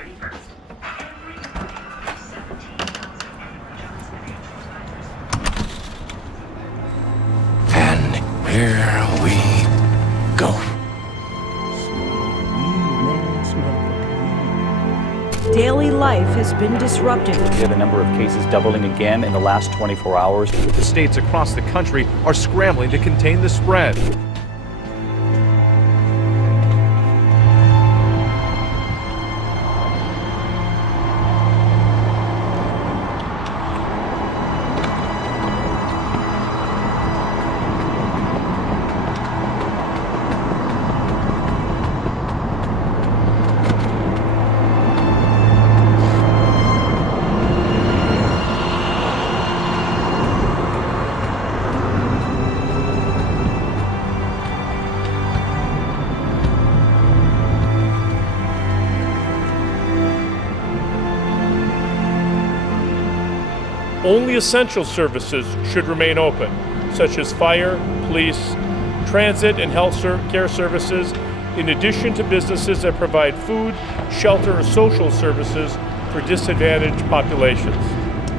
31st. And here we go. Daily life has been disrupted. We have the number of cases doubling again in the last 24 hours. The states across the country are scrambling to contain the spread. Only essential services should remain open, such as fire, police, transit, and health care services, in addition to businesses that provide food, shelter, or social services for disadvantaged populations.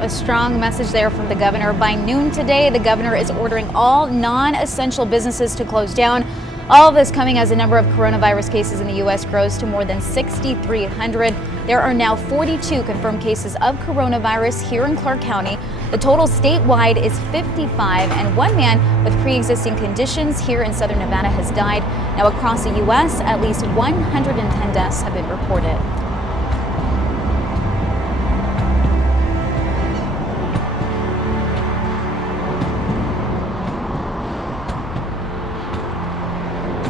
A strong message there from the governor. By noon today, the governor is ordering all non-essential businesses to close down. All of this coming as the number of coronavirus cases in the U.S. grows to more than 6,300. There are now 42 confirmed cases of coronavirus here in Clark County. The total statewide is 55, and one man with pre-existing conditions here in southern Nevada has died. Now across the U.S., at least 110 deaths have been reported.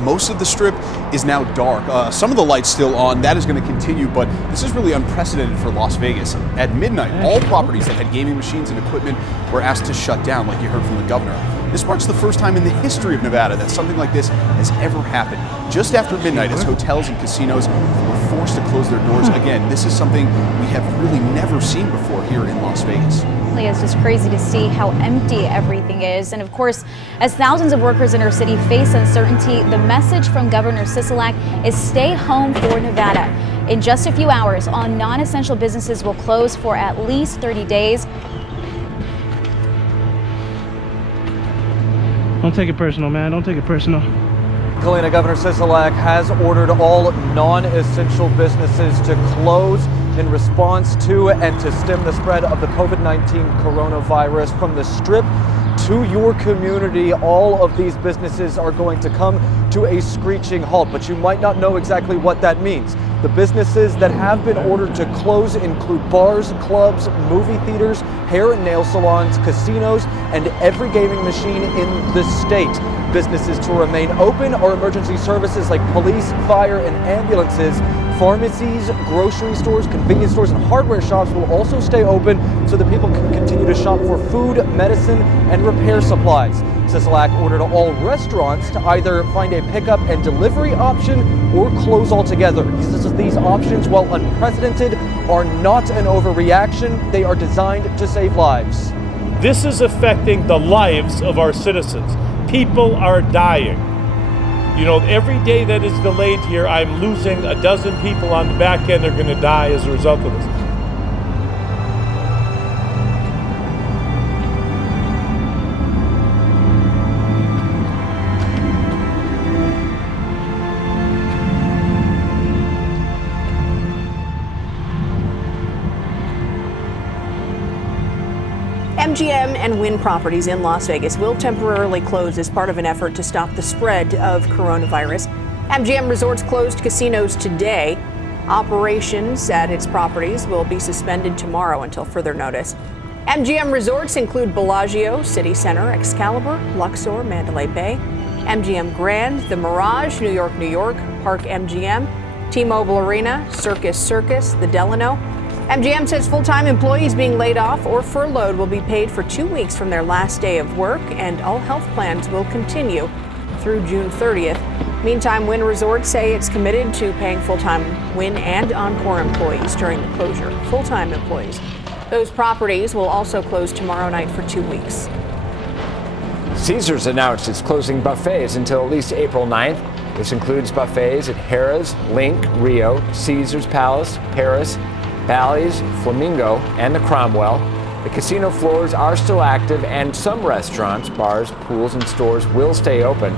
Most of the strip is now dark. Some of the lights still on. That is going to continue, but this is really unprecedented for Las Vegas. At midnight, all properties that had gaming machines and equipment were asked to shut down, like you heard from the governor. This marks the first time in the history of Nevada that something like this has ever happened. Just after midnight, as hotels and casinos were forced to close their doors again. This is something we have really never seen before here in Las Vegas. It's just crazy to see how empty everything is. And of course, as thousands of workers in our city face uncertainty, the message from Governor Sisolak is stay home for Nevada. In just a few hours, all non-essential businesses will close for at least 30 days. Don't take it personal, man. Don't take it personal. Galena, Governor Sisolak has ordered all non-essential businesses to close in response to and to stem the spread of the COVID-19 coronavirus. From the Strip to your community, all of these businesses are going to come to a screeching halt, but you might not know exactly what that means. The businesses that have been ordered to close include bars, clubs, movie theaters, hair and nail salons, casinos, and every gaming machine in the state. Businesses to remain open are emergency services like police, fire, and ambulances. Pharmacies, grocery stores, convenience stores, and hardware shops will also stay open so that people can continue to shop for food, medicine, and repair supplies. Sisolak ordered all restaurants to either find a pickup and delivery option or close altogether. He says these options, while unprecedented, are not an overreaction. They are designed to save lives. This is affecting the lives of our citizens. People are dying. You know, every day that is delayed here, I'm losing a dozen people on the back end. They're going to die as a result of this. MGM and Wynn properties in Las Vegas will temporarily close as part of an effort to stop the spread of coronavirus. MGM Resorts closed casinos today. Operations at its properties will be suspended tomorrow until further notice. MGM Resorts include Bellagio, City Center, Excalibur, Luxor, Mandalay Bay, MGM Grand, The Mirage, New York, Park MGM, T-Mobile Arena, Circus, the Delano. MGM says full-time employees being laid off or furloughed will be paid for 2 weeks from their last day of work, and all health plans will continue through June 30th. Meantime, Wynn Resorts say it's committed to paying full-time Wynn and Encore employees during the closure. Full-time employees. Those properties will also close tomorrow night for 2 weeks. Caesars announced it's closing buffets until at least April 9th. This includes buffets at Harrah's, Link, Rio, Caesars Palace, Paris, Bally's, Flamingo, and the Cromwell. The casino floors are still active, and some restaurants, bars, pools, and stores will stay open.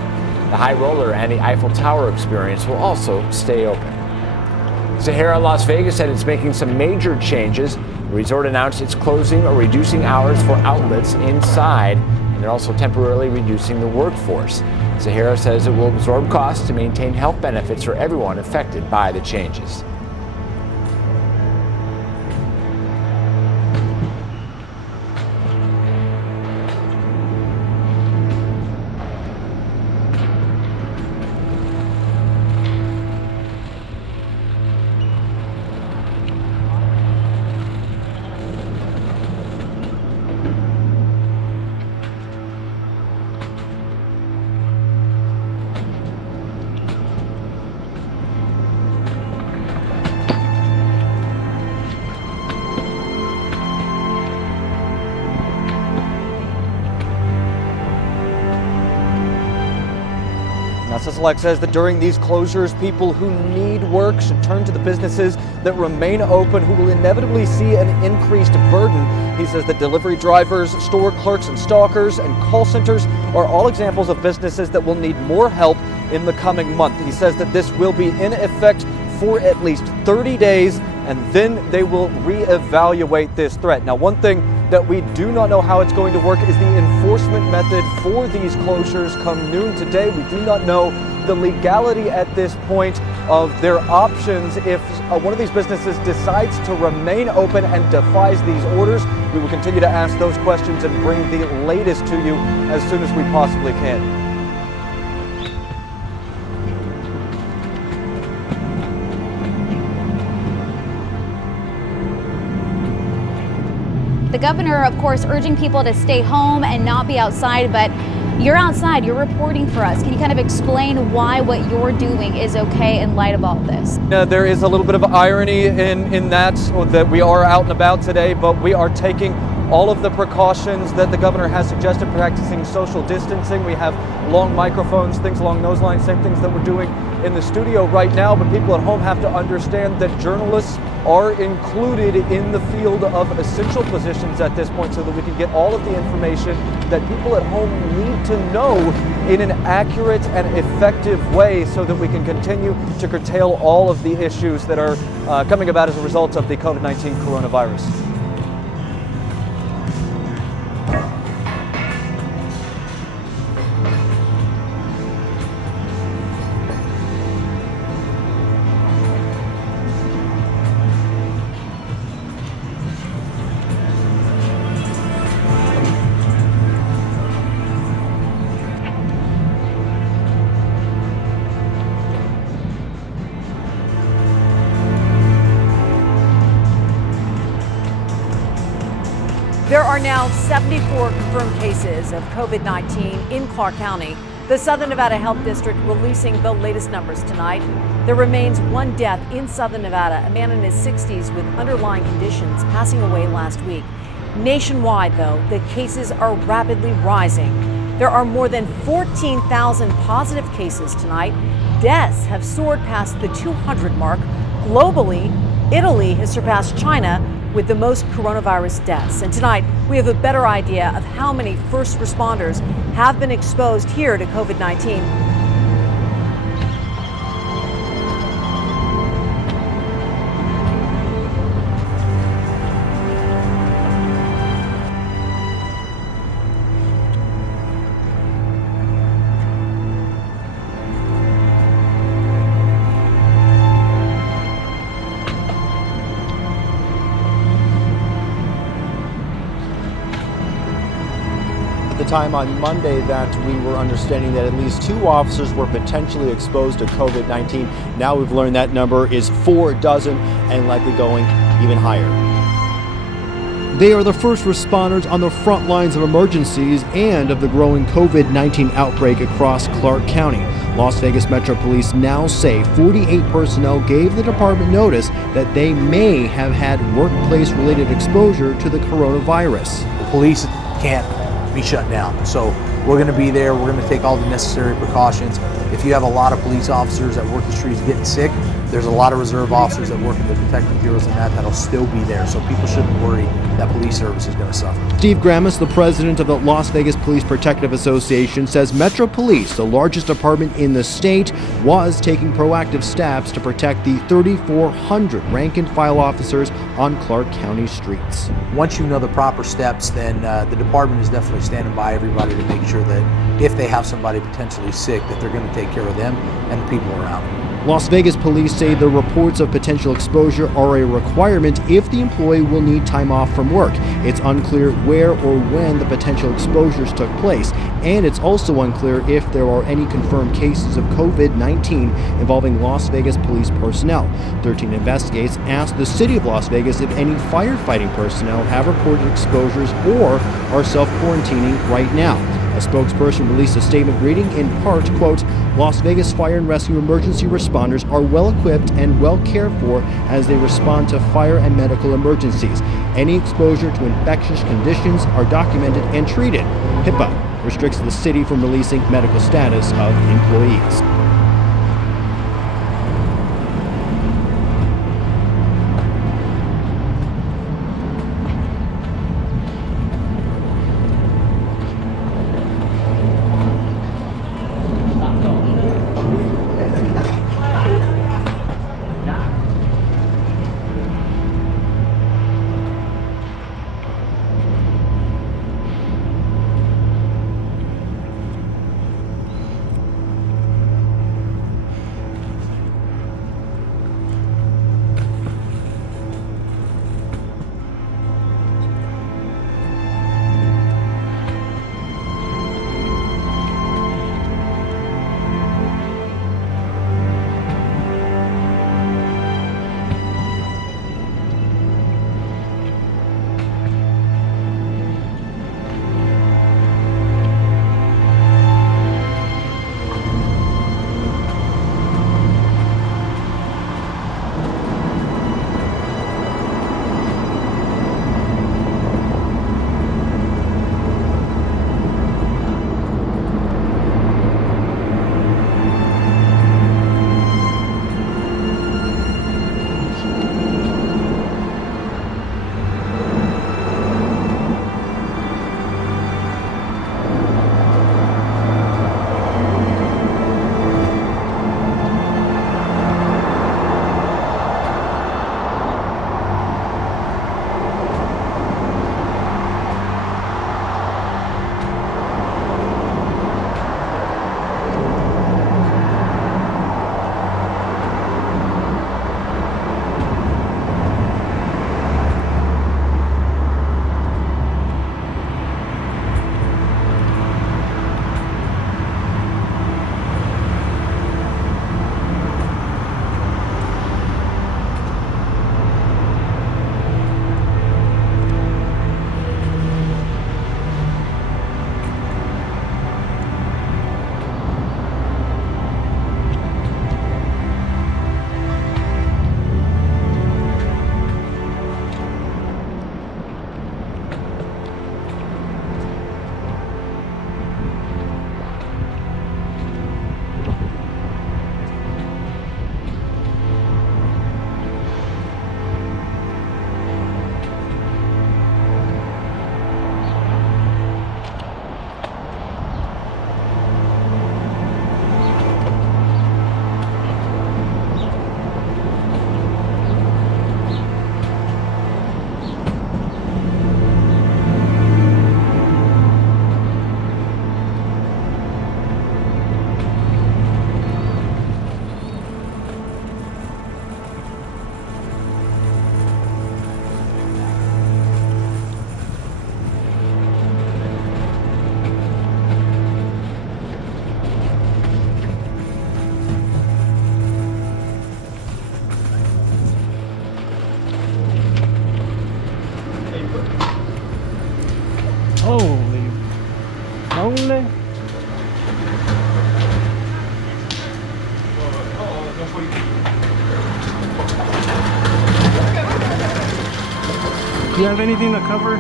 The High Roller and the Eiffel Tower experience will also stay open. Sahara Las Vegas said it's making some major changes. The resort announced it's closing or reducing hours for outlets inside, and they're also temporarily reducing the workforce. Sahara says it will absorb costs to maintain health benefits for everyone affected by the changes. Select says that during these closures, people who need work should turn to the businesses that remain open, who will inevitably see an increased burden. He says that delivery drivers, store clerks and stalkers, and call centers are all examples of businesses that will need more help in the coming month. He says that this will be in effect for at least 30 days, and then they will reevaluate this threat. Now, one thing that we do not know how it's going to work is the enforcement method for these closures come noon today. We do not know the legality at this point of their options. If one of these businesses decides to remain open and defies these orders, we will continue to ask those questions and bring the latest to you as soon as we possibly can. The governor, of course, urging people to stay home and not be outside, but you're outside, you're reporting for us. Can you kind of explain why what you're doing is okay in light of all this? There is a little bit of irony in that we are out and about today, but we are taking all of the precautions that the governor has suggested, practicing social distancing. We have long microphones, things along those lines, same things that we're doing in the studio right now, but people at home have to understand that journalists are included in the field of essential positions at this point so that we can get all of the information that people at home need to know in an accurate and effective way so that we can continue to curtail all of the issues that are coming about as a result of the COVID-19 coronavirus. There are now 74 confirmed cases of COVID-19 in Clark County. The Southern Nevada Health District releasing the latest numbers tonight. There remains one death in Southern Nevada, a man in his 60s with underlying conditions passing away last week. Nationwide, though, the cases are rapidly rising. There are more than 14,000 positive cases tonight. Deaths have soared past the 200 mark. Globally, Italy has surpassed China with the most coronavirus deaths. And tonight, we have a better idea of how many first responders have been exposed here to COVID-19. Time on Monday that we were understanding that at least 2 officers were potentially exposed to COVID-19. Now we've learned that number is 4 dozen and likely going even higher. They are the first responders on the front lines of emergencies and of the growing COVID-19 outbreak across Clark County. Las Vegas Metro Police now say 48 personnel gave the department notice that they may have had workplace-related exposure to the coronavirus. The police can't be shut down. So We're going to be there. We're going to take all the necessary precautions. If you have a lot of police officers that work the streets getting sick, there's a lot of reserve officers that work in the detective bureaus and that'll still be there. So people shouldn't worry that police service is going to suffer. Steve Grammis, the president of the Las Vegas Police Protective Association, says Metro Police, the largest department in the state, was taking proactive steps to protect the 3,400 rank-and-file officers on Clark County streets. Once you know the proper steps, then the department is definitely standing by everybody to make sure that if they have somebody potentially sick, that they're going to take care of them and the people around them. Las Vegas police say the reports of potential exposure are a requirement if the employee will need time off from work. It's unclear where or when the potential exposures took place, and it's also unclear if there are any confirmed cases of COVID-19 involving Las Vegas police personnel. 13 Investigates asked the city of Las Vegas if any firefighting personnel have reported exposures or are self-quarantining right now. A spokesperson released a statement reading in part, quote, Las Vegas fire and rescue emergency responders are well equipped and well cared for as they respond to fire and medical emergencies. Any exposure to infectious conditions are documented and treated. HIPAA restricts the city from releasing medical status of employees. Holy moly. Do you have anything to cover?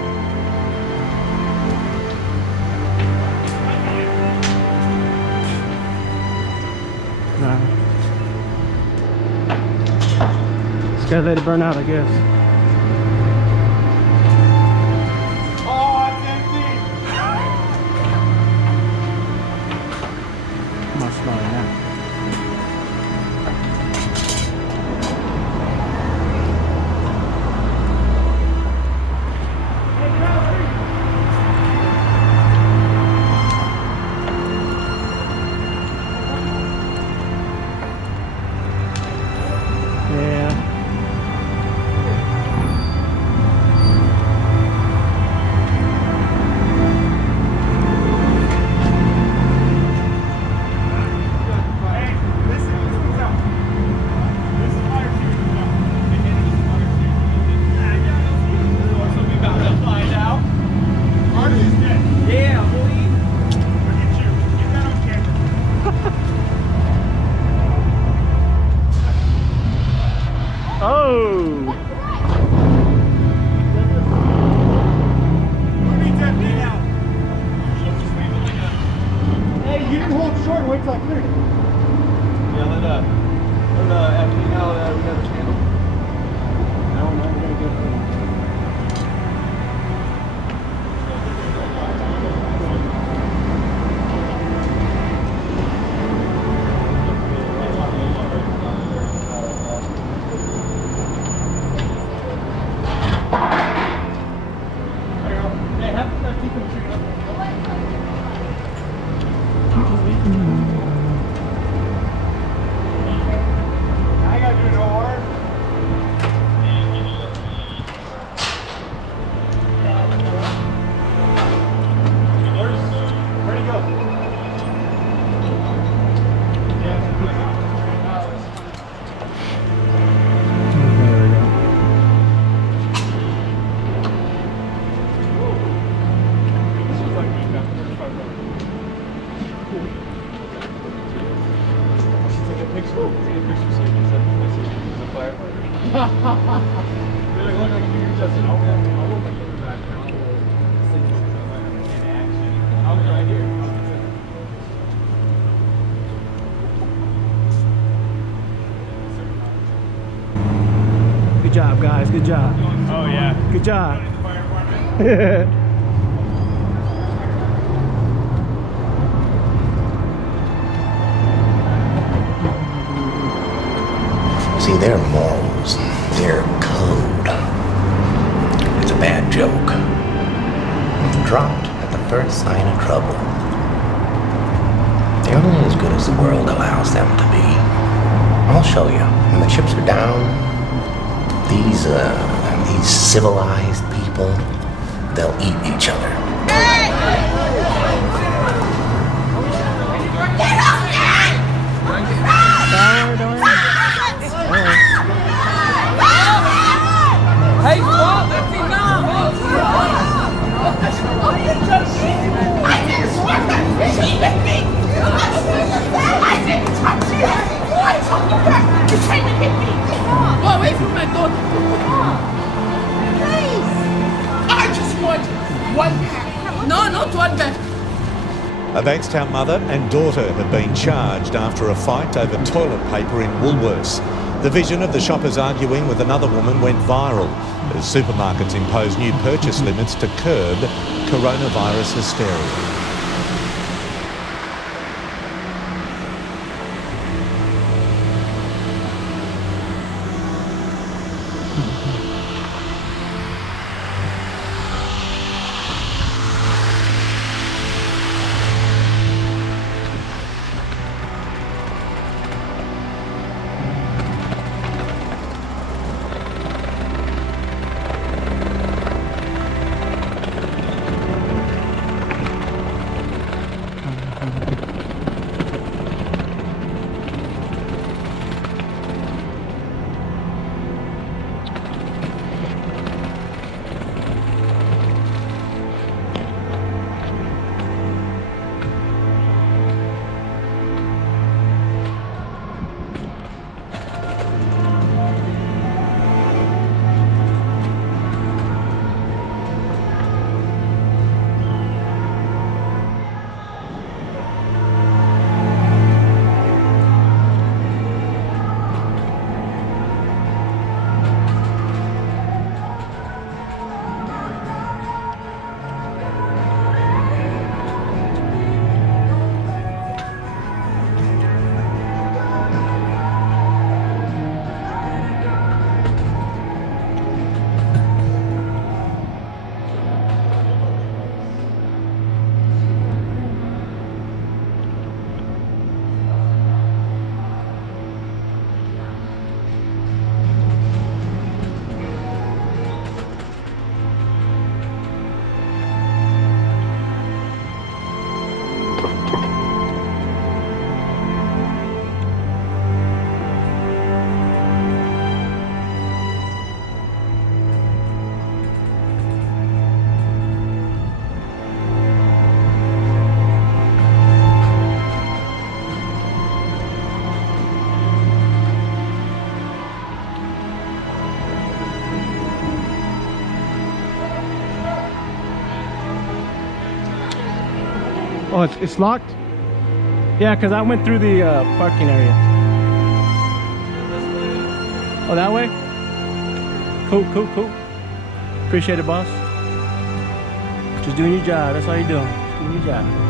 Gotta let it burn out, I guess. Oh, it's empty! Much smaller now. Good job, guys. Good job. Oh, yeah. Good job. See, their morals, their code, it's a bad joke. Dropped at the first sign of trouble. They're only as good as the world allows them to be. I'll show you. When the chips are down, these civilized people, they'll eat each other. Hey, stop! That's enough! I didn't swear that! She hit me! I didn't touch you! I told you that! You came and hit me! Go away from my daughter! Please! I just want one back! No, not one back! A Bankstown mother and daughter have been charged after a fight over toilet paper in Woolworths. The vision of the shoppers arguing with another woman went viral as supermarkets impose new purchase limits to curb coronavirus hysteria. Oh, it's locked? Yeah, because I went through the parking area. Oh, that way? Cool. Appreciate it, boss. Just doing your job. That's all you're doing. Just doing your job.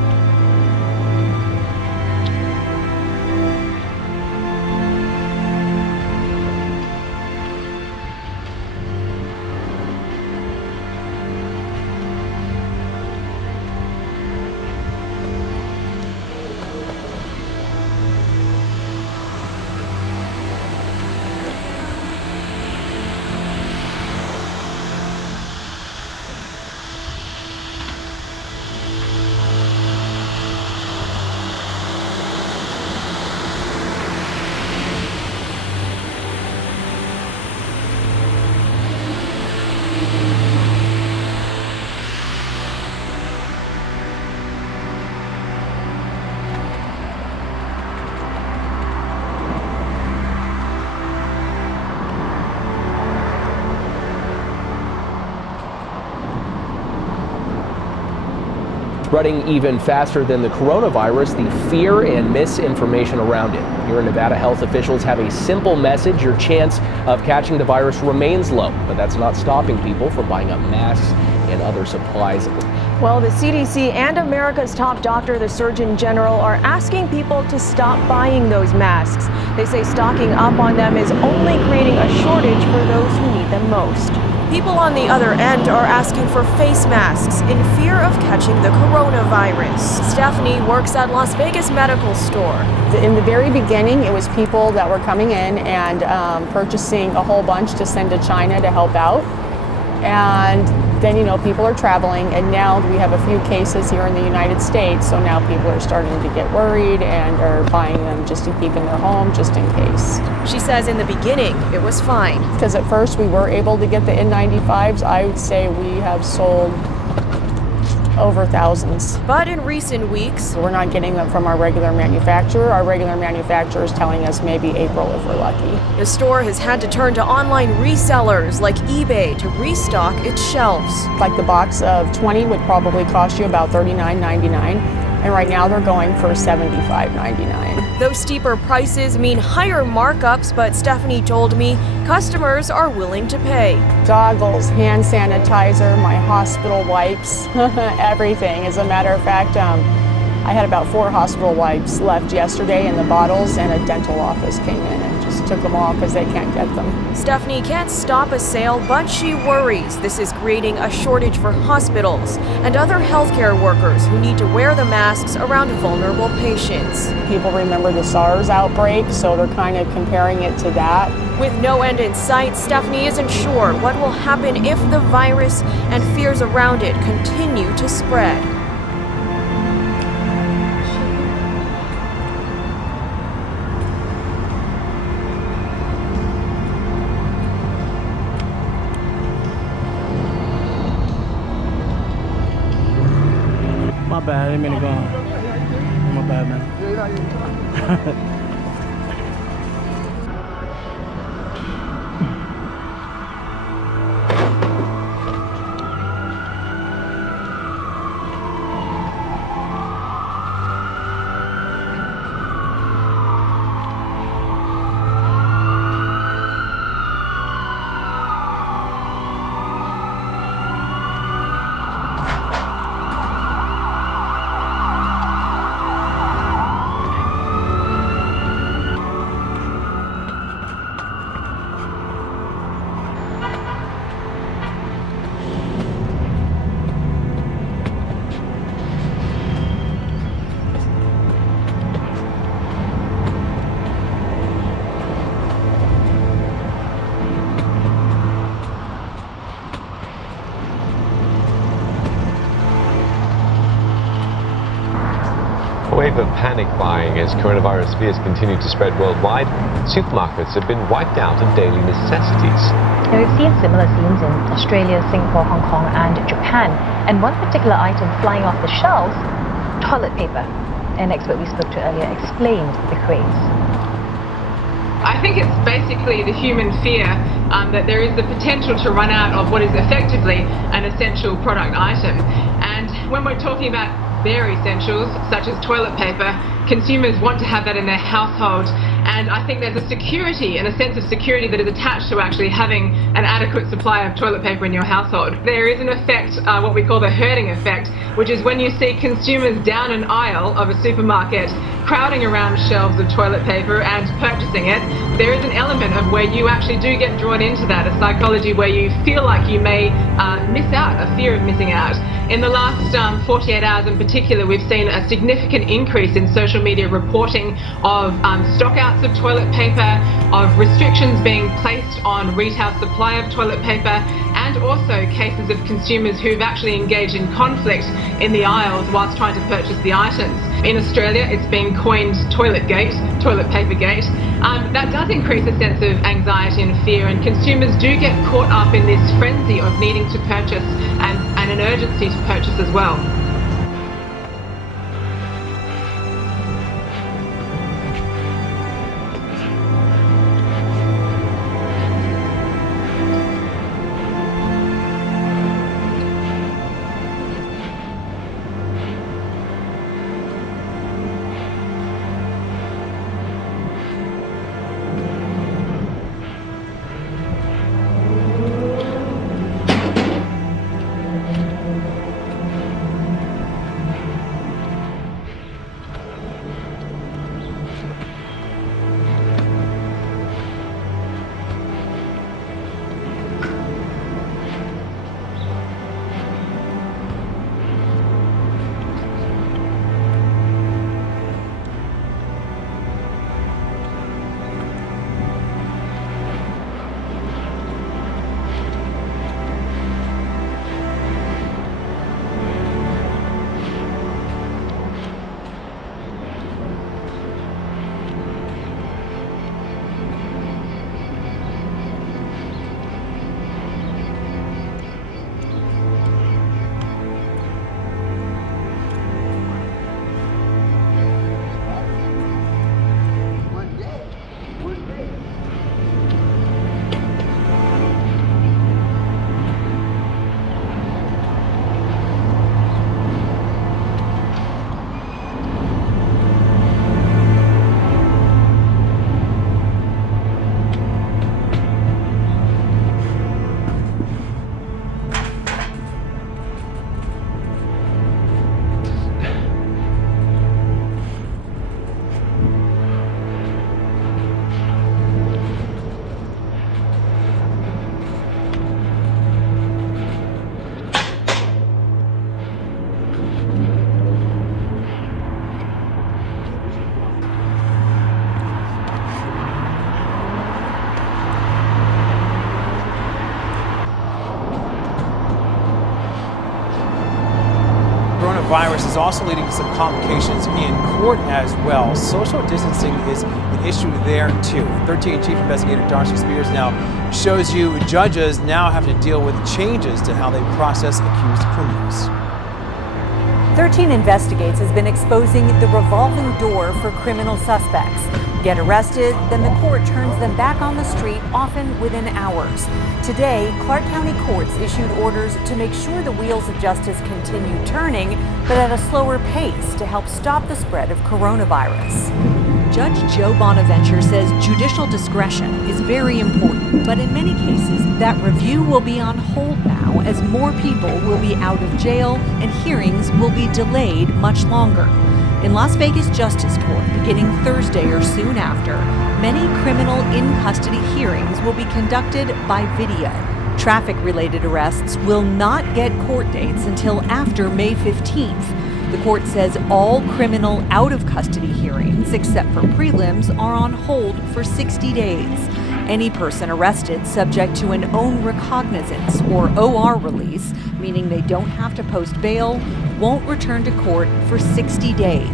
Spreading even faster than the coronavirus, the fear and misinformation around it. Here in Nevada, health officials have a simple message. Your chance of catching the virus remains low, but that's not stopping people from buying up masks and other supplies. Well, the CDC and America's top doctor, the Surgeon General, are asking people to stop buying those masks. They say stocking up on them is only creating a shortage for those who need them most. People on the other end are asking for face masks in fear of catching the coronavirus. Stephanie works at Las Vegas Medical Store. In the very beginning, it was people that were coming in and purchasing a whole bunch to send to China to help out. And then, people are traveling, and now we have a few cases here in the United States, so now people are starting to get worried and are buying them just to keep in their home, just in case. She says in the beginning, it was fine. Because at first we were able to get the N95s. I would say we have sold over thousands. But in recent weeks, we're not getting them from our regular manufacturer. Our regular manufacturer is telling us maybe April if we're lucky. The store has had to turn to online resellers like eBay to restock its shelves. Like the box of 20 would probably cost you about $39.99, and right now they're going for $75.99. Those steeper prices mean higher markups, but Stephanie told me customers are willing to pay. Goggles, hand sanitizer, my hospital wipes, everything. As a matter of fact, I had about 4 hospital wipes left yesterday in the bottles, and a dental office came in and just took them all because they can't get them. Stephanie can't stop a sale, but she worries this is creating a shortage for hospitals and other healthcare workers who need to wear the masks around vulnerable patients. People remember the SARS outbreak, so they're kind of comparing it to that. With no end in sight, Stephanie isn't sure what will happen if the virus and fears around it continue to spread. My bad, I didn't mean to go on. My bad, man. A wave of panic buying as coronavirus fears continue to spread worldwide. Supermarkets have been wiped out of daily necessities. Now, we've seen similar scenes in Australia, Singapore, Hong Kong and Japan. And one particular item flying off the shelves, toilet paper. An expert we spoke to earlier explained the craze. I think it's basically the human fear that there is the potential to run out of what is effectively an essential product item. And when we're talking about bare essentials, such as toilet paper, consumers want to have that in their household. And I think there's a security and a sense of security that is attached to actually having an adequate supply of toilet paper in your household. There is an effect, what we call the herding effect, which is when you see consumers down an aisle of a supermarket crowding around shelves of toilet paper and purchasing it, there is an element of where you actually do get drawn into that, a psychology where you feel like you may miss out, a fear of missing out. In the last 48 hours in particular, we've seen a significant increase in social media reporting of stockouts of toilet paper, of restrictions being placed on retail supply of toilet paper, and also cases of consumers who've actually engaged in conflict in the aisles whilst trying to purchase the items. In Australia, it's been coined toilet paper gate. That does increase a sense of anxiety and fear, and consumers do get caught up in this frenzy of needing to purchase and an urgency to purchase as well. Virus is also leading to some complications in court as well. Social distancing is an issue there too. 13 Chief Investigator Darcy Spears now shows you judges now have to deal with changes to how they process accused criminals. 13 Investigates has been exposing the revolving door for criminal suspects. Get arrested, then the court turns them back on the street, often within hours. Today, Clark County courts issued orders to make sure the wheels of justice continue turning, but at a slower pace to help stop the spread of coronavirus. Judge Joe Bonaventure says judicial discretion is very important, but in many cases, that review will be on hold now as more people will be out of jail and hearings will be delayed much longer. In Las Vegas Justice Court, beginning Thursday or soon after, many criminal in-custody hearings will be conducted by video. Traffic-related arrests will not get court dates until after May 15th. The court says all criminal out-of-custody hearings, except for prelims, are on hold for 60 days. Any person arrested subject to an own recognizance or OR release, meaning they don't have to post bail, won't return to court for 60 days.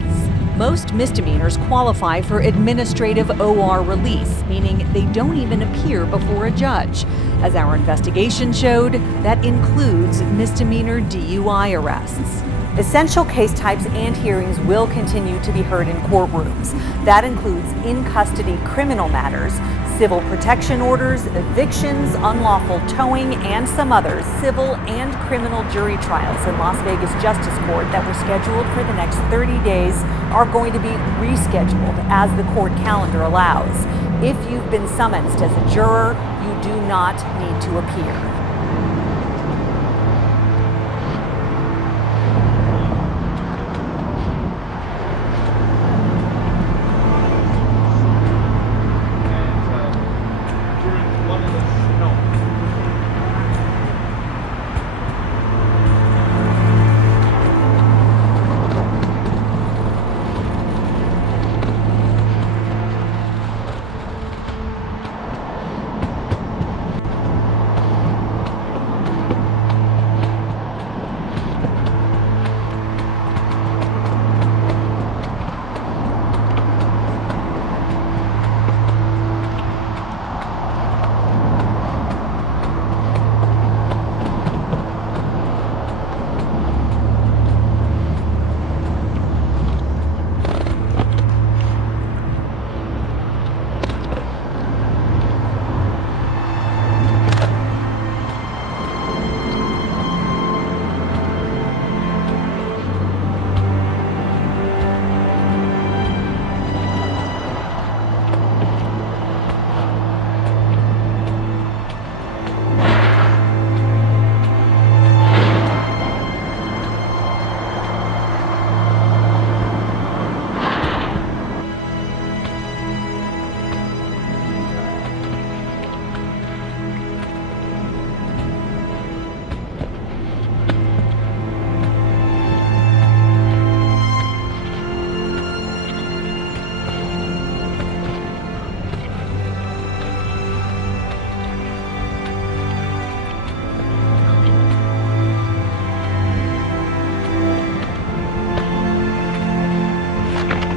Most misdemeanors qualify for administrative OR release, meaning they don't even appear before a judge. As our investigation showed, that includes misdemeanor DUI arrests. Essential case types and hearings will continue to be heard in courtrooms. That includes in-custody criminal matters, civil protection orders, evictions, unlawful towing, and some others, civil and criminal jury trials in Las Vegas Justice Court that were scheduled for the next 30 days are going to be rescheduled as the court calendar allows. If you've been summoned as a juror, you do not need to appear.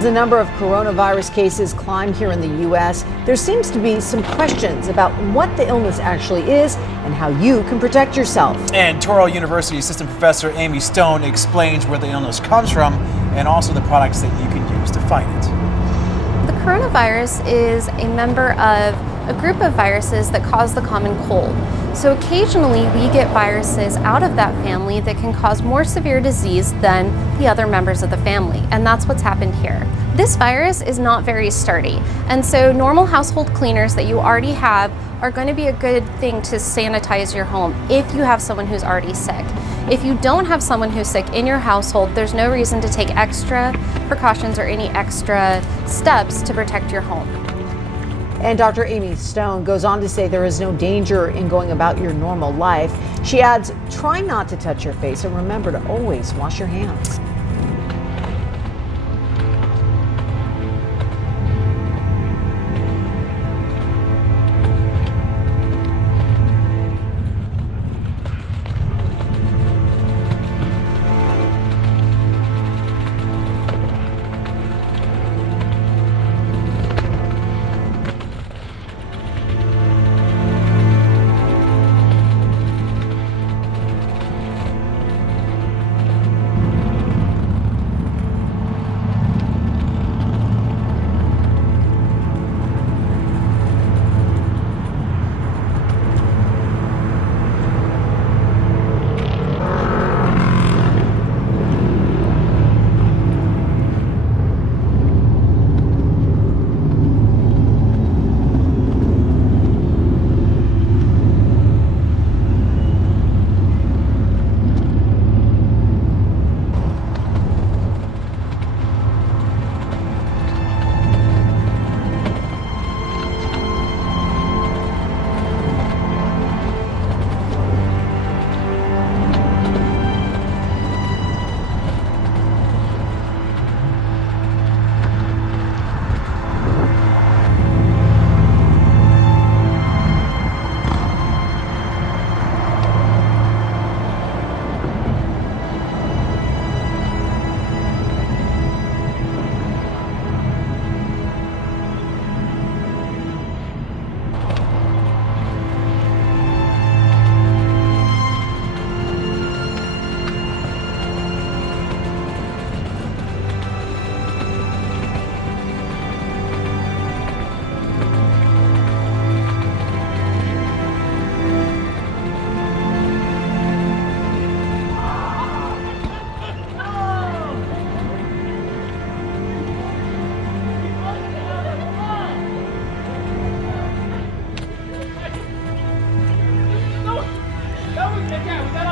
As the number of coronavirus cases climb here in the U.S., there seems to be some questions about what the illness actually is and how you can protect yourself. And Touro University Assistant Professor Amy Stone explains where the illness comes from and also the products that you can use to fight it. The coronavirus is a member of a group of viruses that cause the common cold. So occasionally we get viruses out of that family that can cause more severe disease than the other members of the family, and that's what's happened here. This virus is not very sturdy, and so normal household cleaners that you already have are going to be a good thing to sanitize your home if you have someone who's already sick. If you don't have someone who's sick in your household, there's no reason to take extra precautions or any extra steps to protect your home. And Dr. Amy Stone goes on to say there is no danger in going about your normal life. She adds, try not to touch your face and remember to always wash your hands.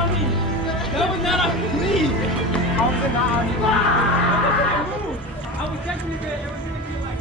on me. That was not on me. I was not on me. I was texting you guys. It was gonna be like.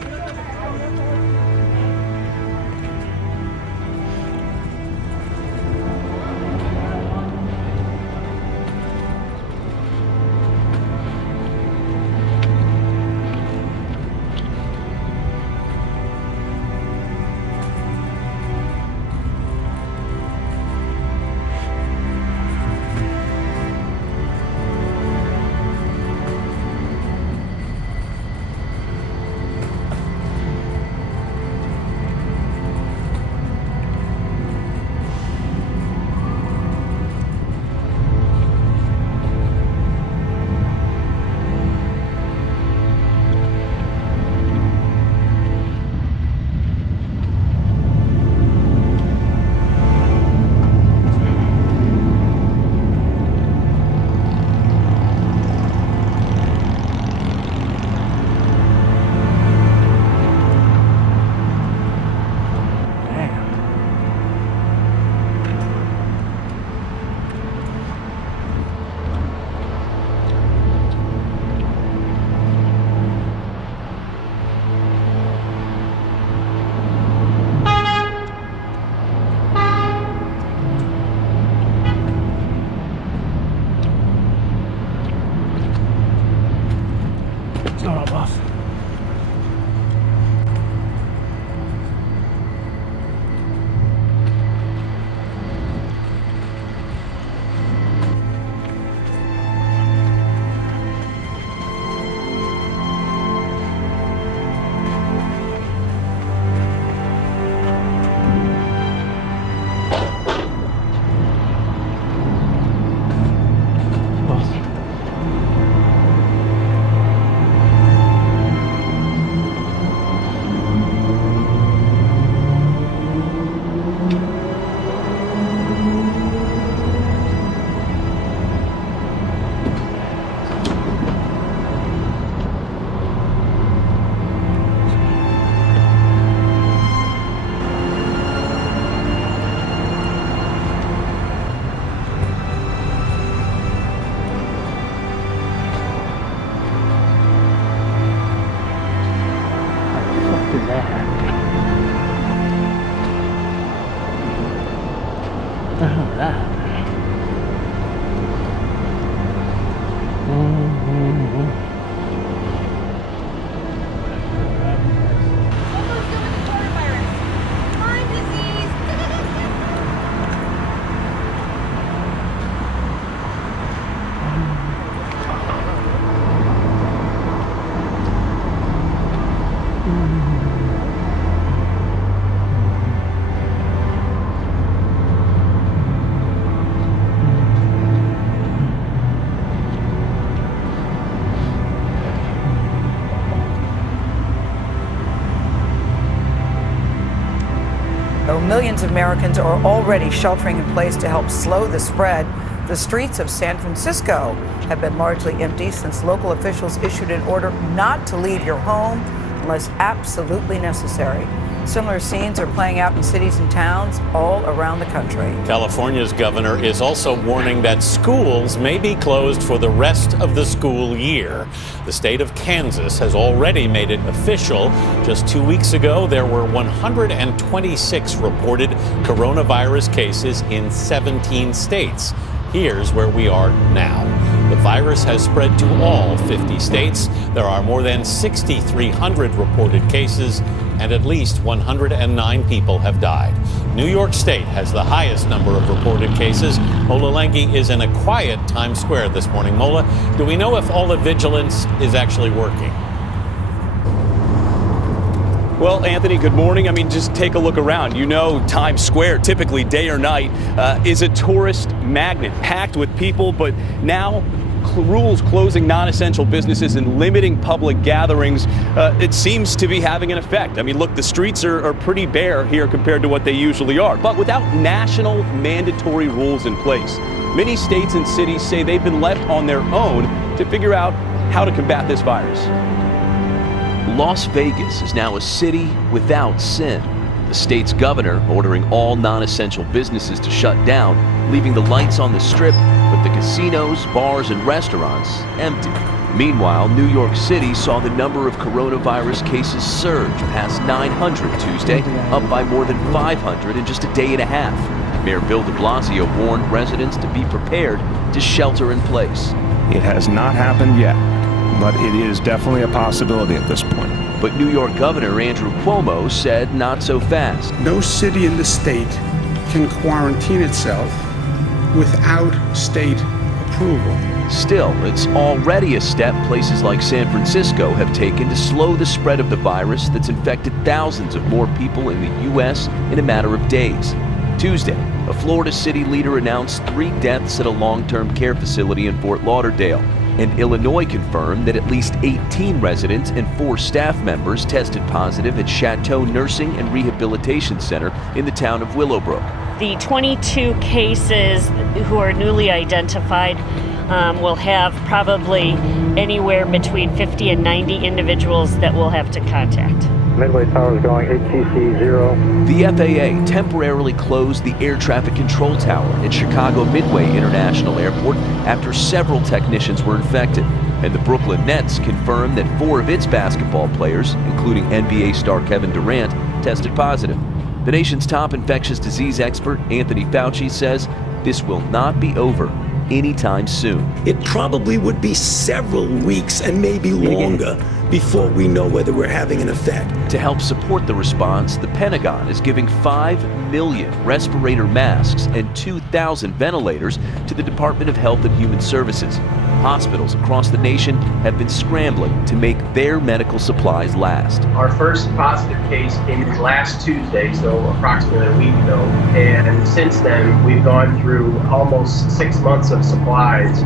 Though millions of Americans are already sheltering in place to help slow the spread, the streets of San Francisco have been largely empty since local officials issued an order not to leave your home unless absolutely necessary. Similar scenes are playing out in cities and towns all around the country. California's governor is also warning that schools may be closed for the rest of the school year. The state of Kansas has already made it official. Just 2 weeks ago, there were 126 reported coronavirus cases in 17 states. Here's where we are now. The virus has spread to all 50 states. There are more than 6,300 reported cases, and at least 109 people have died. New York State has the highest number of reported cases. Mola Lenghi is in a quiet Times Square this morning. Mola, do we know if all the vigilance is actually working? Well, Anthony, good morning. I mean, just take a look around. You know, Times Square, typically day or night, is a tourist magnet, packed with people, but now rules closing non-essential businesses and limiting public gatherings, it seems to be having an effect. I mean, look, the streets are pretty bare here compared to what they usually are, but without national mandatory rules in place. Many states and cities say they've been left on their own to figure out how to combat this virus. Las Vegas is now a city without sin. The state's governor ordering all non-essential businesses to shut down, leaving the lights on the Strip, but the casinos, bars, and restaurants empty. Meanwhile, New York City saw the number of coronavirus cases surge past 900 Tuesday, up by more than 500 in just a day and a half. Mayor Bill de Blasio warned residents to be prepared to shelter in place. It has not happened yet, but it is definitely a possibility at this point. But New York Governor Andrew Cuomo said not so fast. No city in the state can quarantine itself without state approval. Still, it's already a step places like San Francisco have taken to slow the spread of the virus that's infected thousands of more people in the U.S. in a matter of days. Tuesday, a Florida city leader announced 3 deaths at a long-term care facility in Fort Lauderdale. And Illinois confirmed that at least 18 residents and 4 staff members tested positive at Chateau Nursing and Rehabilitation Center in the town of Willowbrook. The 22 cases who are newly identified will have probably anywhere between 50 and 90 individuals that we'll have to contact. Midway Tower is going ATC 0. The FAA temporarily closed the air traffic control tower at Chicago Midway International Airport after several technicians were infected. And the Brooklyn Nets confirmed that 4 of its basketball players, including NBA star Kevin Durant, tested positive. The nation's top infectious disease expert, Anthony Fauci, says this will not be over anytime soon. It probably would be several weeks and maybe longer before we know whether we're having an effect. To help support the response, the Pentagon is giving 5 million respirator masks and 2,000 ventilators to the Department of Health and Human Services. Hospitals across the nation have been scrambling to make their medical supplies last. Our first positive case came in last Tuesday, so approximately a week ago. And since then, we've gone through almost 6 months of supplies.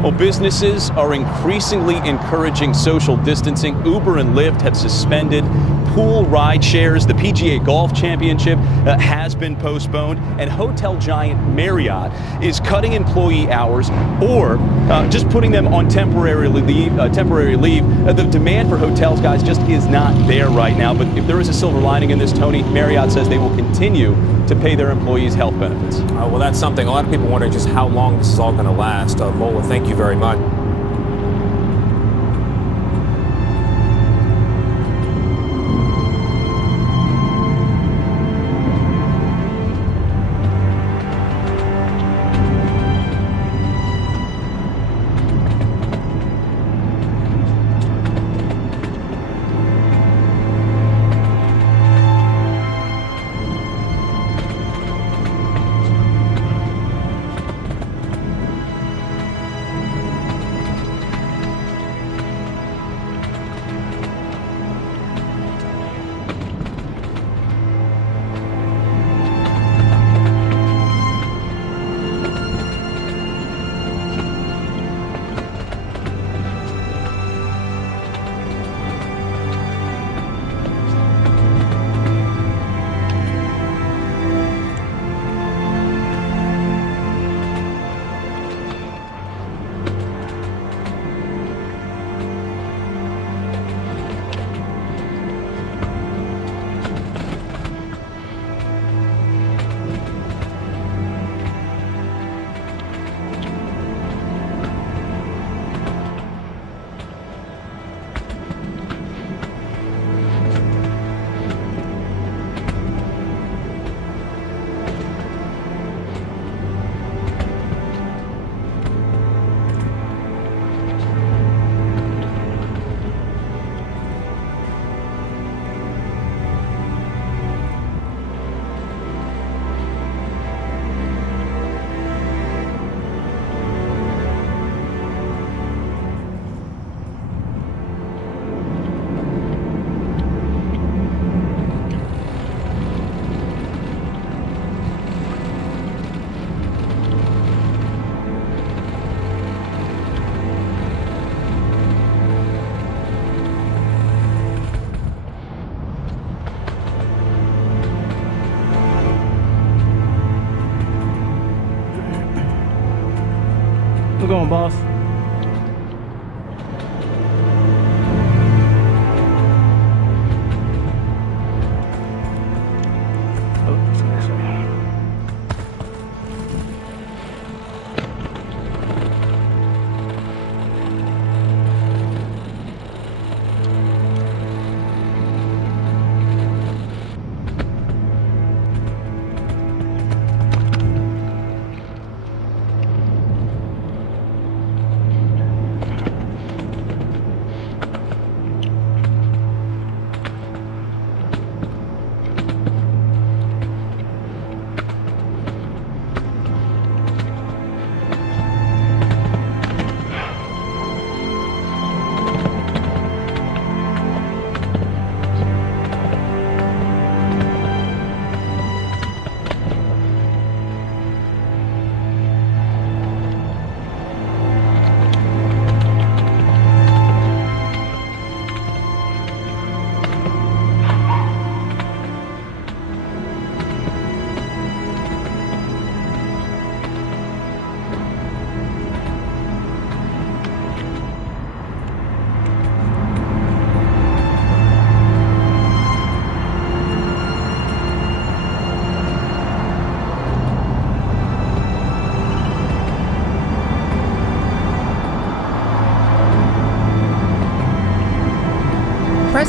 Well, businesses are increasingly encouraging social distancing. Uber and Lyft have suspended pool ride shares. The PGA Golf Championship has been postponed, and hotel giant Marriott is cutting employee hours or just putting them on temporary leave. The demand for hotels, guys, just is not there right now. But if there is a silver lining in this, Tony, Marriott says they will continue to pay their employees health benefits. Well, that's something. A lot of people wondering just how long this is all going to last. Mola, thank you very much. We're going, boss.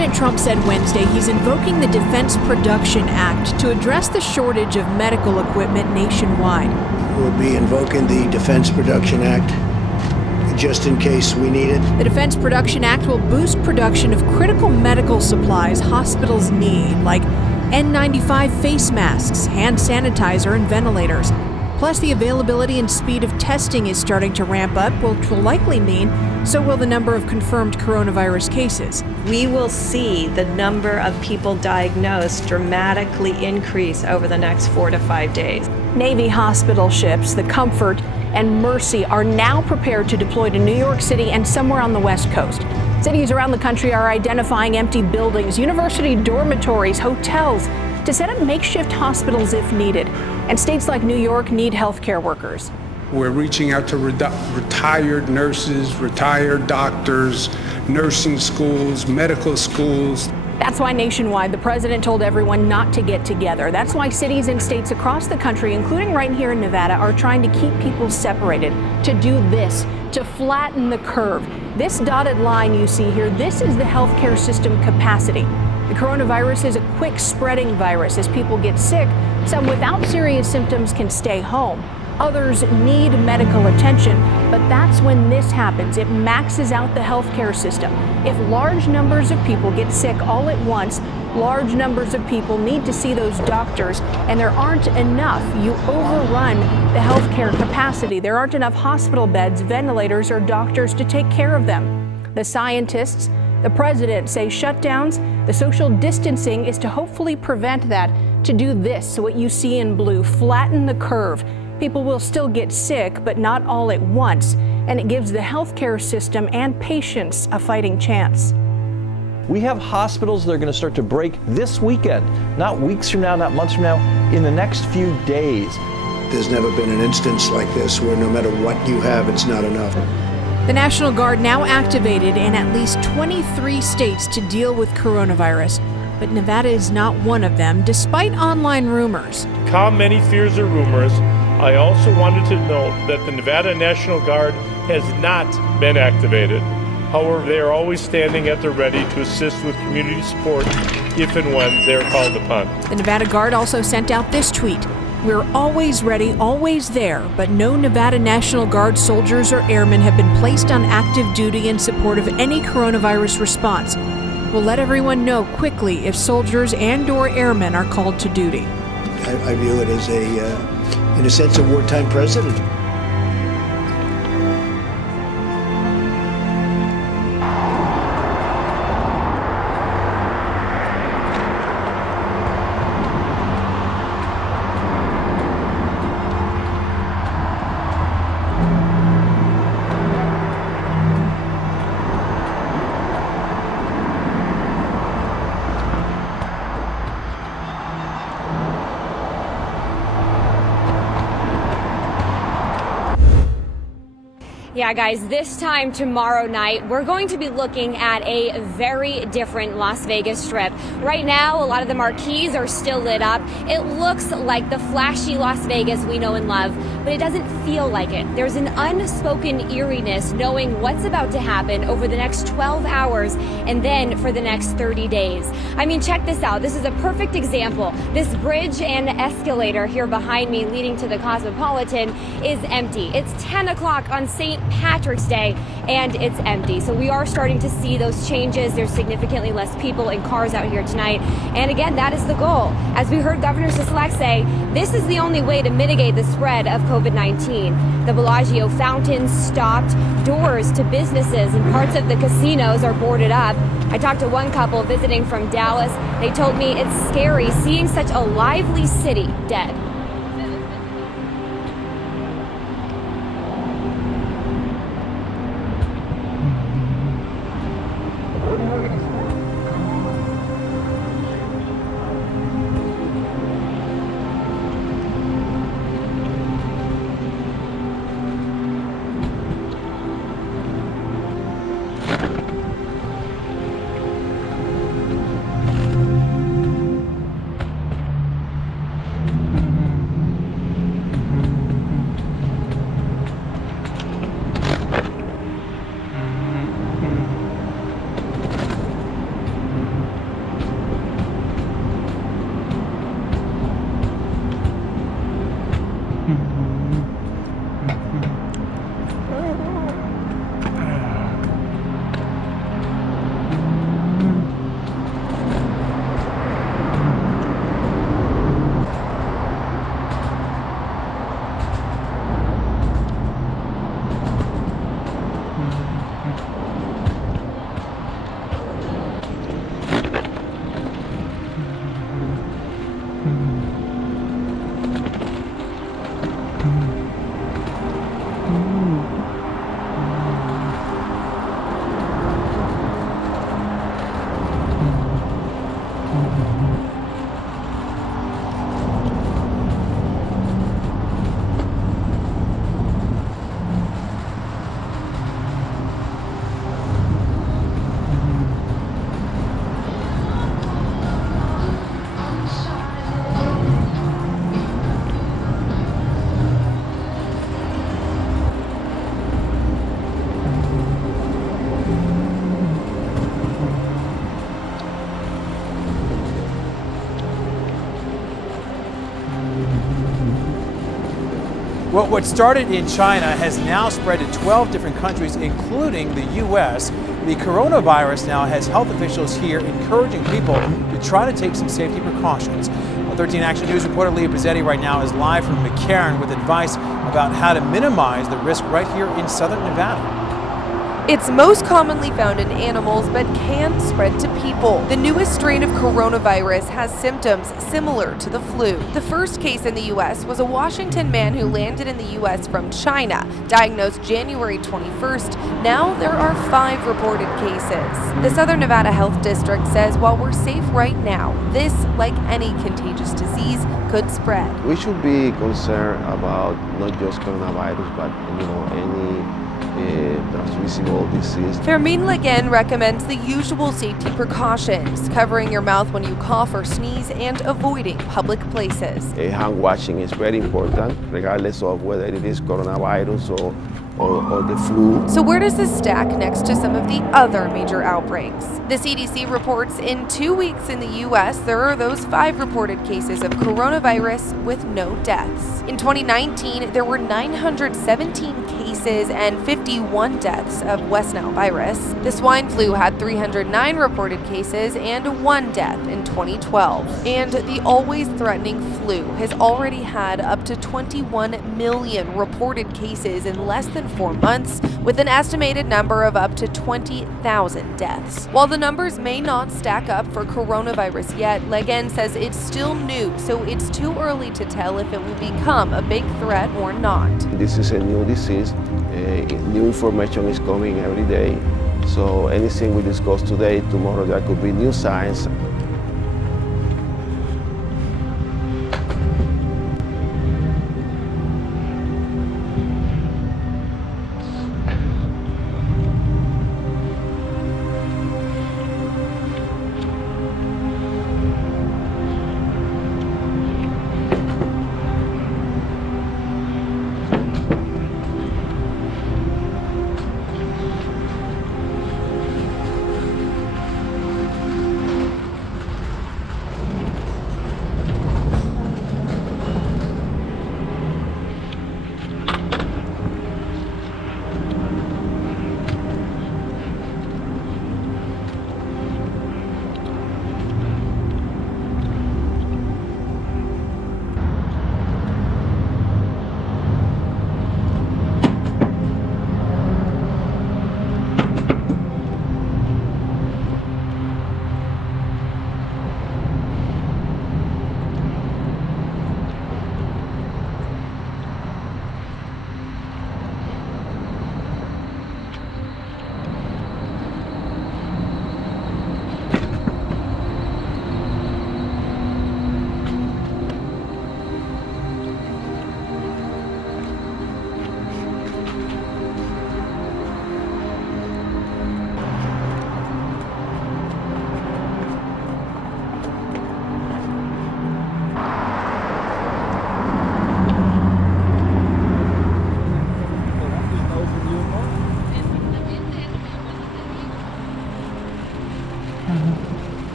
President Trump said Wednesday he's invoking the Defense Production Act to address the shortage of medical equipment nationwide. We'll be invoking the Defense Production Act just in case we need it. The Defense Production Act will boost production of critical medical supplies hospitals need, like N95 face masks, hand sanitizer, and ventilators. Plus, the availability and speed of testing is starting to ramp up, which will likely mean so will the number of confirmed coronavirus cases. We will see the number of people diagnosed dramatically increase over the next 4 to 5 days. Navy hospital ships, the Comfort and Mercy, are now prepared to deploy to New York City and somewhere on the West Coast. Cities around the country are identifying empty buildings, university dormitories, hotels, to set up makeshift hospitals if needed. And states like New York need healthcare workers. We're reaching out to retired nurses, retired doctors, nursing schools, medical schools. That's why nationwide, the president told everyone not to get together. That's why cities and states across the country, including right here in Nevada, are trying to keep people separated, to do this, to flatten the curve. This dotted line you see here, this is the healthcare system capacity. The coronavirus is a quick spreading virus. As people get sick, some without serious symptoms can stay home. Others need medical attention, but that's when this happens. It maxes out the healthcare system. If large numbers of people get sick all at once, large numbers of people need to see those doctors, and there aren't enough. You overrun the healthcare capacity. There aren't enough hospital beds, ventilators, or doctors to take care of them. The scientists, the president say shutdowns, the social distancing is to hopefully prevent that, to do this, what you see in blue, flatten the curve. People will still get sick, but not all at once, and it gives the healthcare system and patients a fighting chance. We have hospitals that are going to start to break this weekend, not weeks from now, not months from now, in the next few days. There's never been an instance like this where no matter what you have, it's not enough. The National Guard now activated in at least 23 states to deal with coronavirus, but Nevada is not one of them, despite online rumors. Calm many fears or rumors, I also wanted to note that the Nevada National Guard has not been activated. However, they are always standing at the ready to assist with community support if and when they are called upon. The Nevada Guard also sent out this tweet: "We're always ready, always there, but no Nevada National Guard soldiers or airmen have been placed on active duty in support of any coronavirus response. We'll let everyone know quickly if soldiers and/or airmen are called to duty." I view it as in a sense, a wartime president. Yeah, guys, this time tomorrow night, we're going to be looking at a very different Las Vegas Strip. Right now, a lot of the marquees are still lit up. It looks like the flashy Las Vegas we know and love, but it doesn't feel like it. There's an unspoken eeriness knowing what's about to happen over the next 12 hours and then for the next 30 days. I mean, check this out. This is a perfect example. This bridge and escalator here behind me leading to the Cosmopolitan is empty. It's 10 o'clock on St. Patrick's Day and it's empty. So we are starting to see those changes. There's significantly less people and cars out here tonight. And again, that is the goal. As we heard Governor Sisolak say, this is the only way to mitigate the spread of COVID-19. The Bellagio fountains stopped, doors to businesses and parts of the casinos are boarded up. I talked to one couple visiting from Dallas. They told me it's scary seeing such a lively city dead. Well, what started in China has now spread to 12 different countries, including the U.S. The coronavirus now has health officials here encouraging people to try to take some safety precautions. Well, 13 Action News reporter Leah Pizzetti right now is live from McCarran with advice about how to minimize the risk right here in southern Nevada. It's most commonly found in animals but can spread to people. The newest strain of coronavirus has symptoms similar to the flu. The first case in the U.S. was a Washington man who landed in the U.S. from China, diagnosed January 21st. Now there are 5 reported cases. The Southern Nevada Health District says while we're safe right now, this, like any contagious disease, could spread. We should be concerned about not just coronavirus, but any transmissible disease. Fermin Leguen recommends the usual safety precautions, covering your mouth when you cough or sneeze and avoiding public places. Hand washing is very important, regardless of whether it is coronavirus or the flu. So where does this stack next to some of the other major outbreaks? The CDC reports in 2 weeks in the U.S. there are those 5 reported cases of coronavirus with no deaths. In 2019, there were 917 cases and 51 deaths of West Nile virus. The swine flu had 309 reported cases and 1 death in 2012. And the always threatening flu has already had up to 21 million reported cases in less than 4 months, with an estimated number of up to 20,000 deaths. While the numbers may not stack up for coronavirus yet, Leguen says it's still new, so it's too early to tell if it will become a big threat or not. This is a new disease. New information is coming every day. So anything we discuss today, tomorrow there could be new science.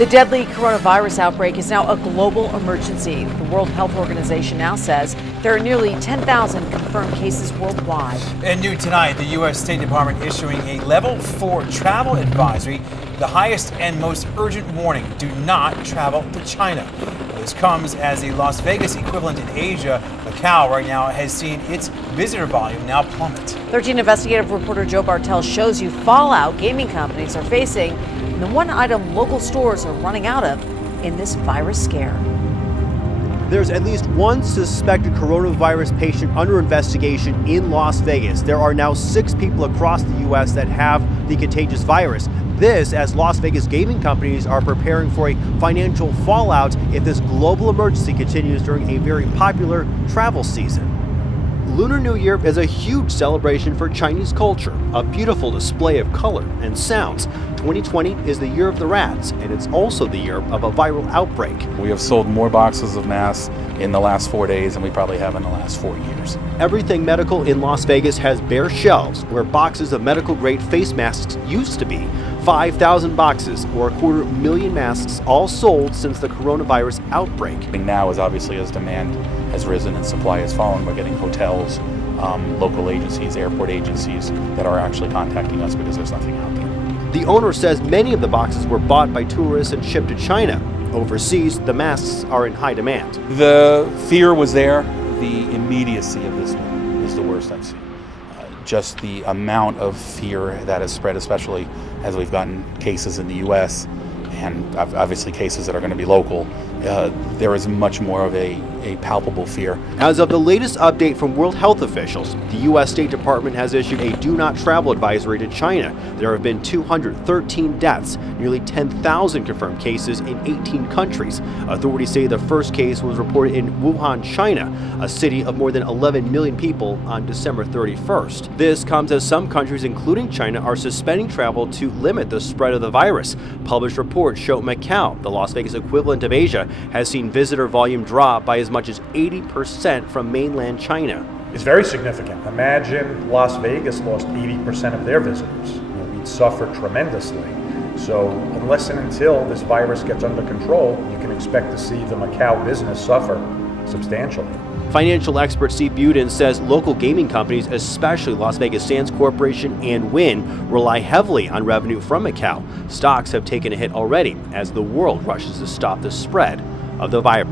The deadly coronavirus outbreak is now a global emergency. The World Health Organization now says there are nearly 10,000 confirmed cases worldwide. And new tonight, the U.S. State Department issuing a level 4 travel advisory, the highest and most urgent warning: do not travel to China. This comes as the Las Vegas equivalent in Asia, Macau, right now has seen its visitor volume now plummet. 13 investigative reporter Joe Bartel shows you fallout gaming companies are facing and the one item local stores are running out of in this virus scare. There's at least one suspected coronavirus patient under investigation in Las Vegas. There are now 6 people across the U.S. that have the contagious virus. This as Las Vegas gaming companies are preparing for a financial fallout if this global emergency continues during a very popular travel season. Lunar New Year is a huge celebration for Chinese culture, a beautiful display of color and sounds. 2020 is the year of the rats, and it's also the year of a viral outbreak. We have sold more boxes of masks in the last 4 days than we probably have in the last 4 years. Everything Medical in Las Vegas has bare shelves where boxes of medical-grade face masks used to be. 5,000 boxes, or 250,000 masks, all sold since the coronavirus outbreak. Now, obviously as demand has risen and supply has fallen, we're getting hotels, local agencies, airport agencies that are actually contacting us because there's nothing out there. The owner says many of the boxes were bought by tourists and shipped to China. Overseas, the masks are in high demand. The fear was there. The immediacy of this one is the worst I've seen. Just the amount of fear that has spread, especially as we've gotten cases in the U.S. and obviously cases that are going to be local, there is much more of a palpable fear. As of the latest update from World Health officials, the U.S. State Department has issued a do not travel advisory to China. There have been 213 deaths, nearly 10,000 confirmed cases in 18 countries. Authorities say the first case was reported in Wuhan, China, a city of more than 11 million people, on December 31st. This comes as some countries, including China, are suspending travel to limit the spread of the virus. Published reports show Macau, the Las Vegas equivalent of Asia, has seen visitor volume drop by as much as 80% from mainland China. It's very significant. Imagine Las Vegas lost 80% of their visitors. We'd suffer tremendously. So unless and until this virus gets under control, you can expect to see the Macau business suffer substantially. Financial expert Steve Buden says local gaming companies, especially Las Vegas Sands Corporation and Wynn, rely heavily on revenue from Macau. Stocks have taken a hit already as the world rushes to stop the spread of the virus.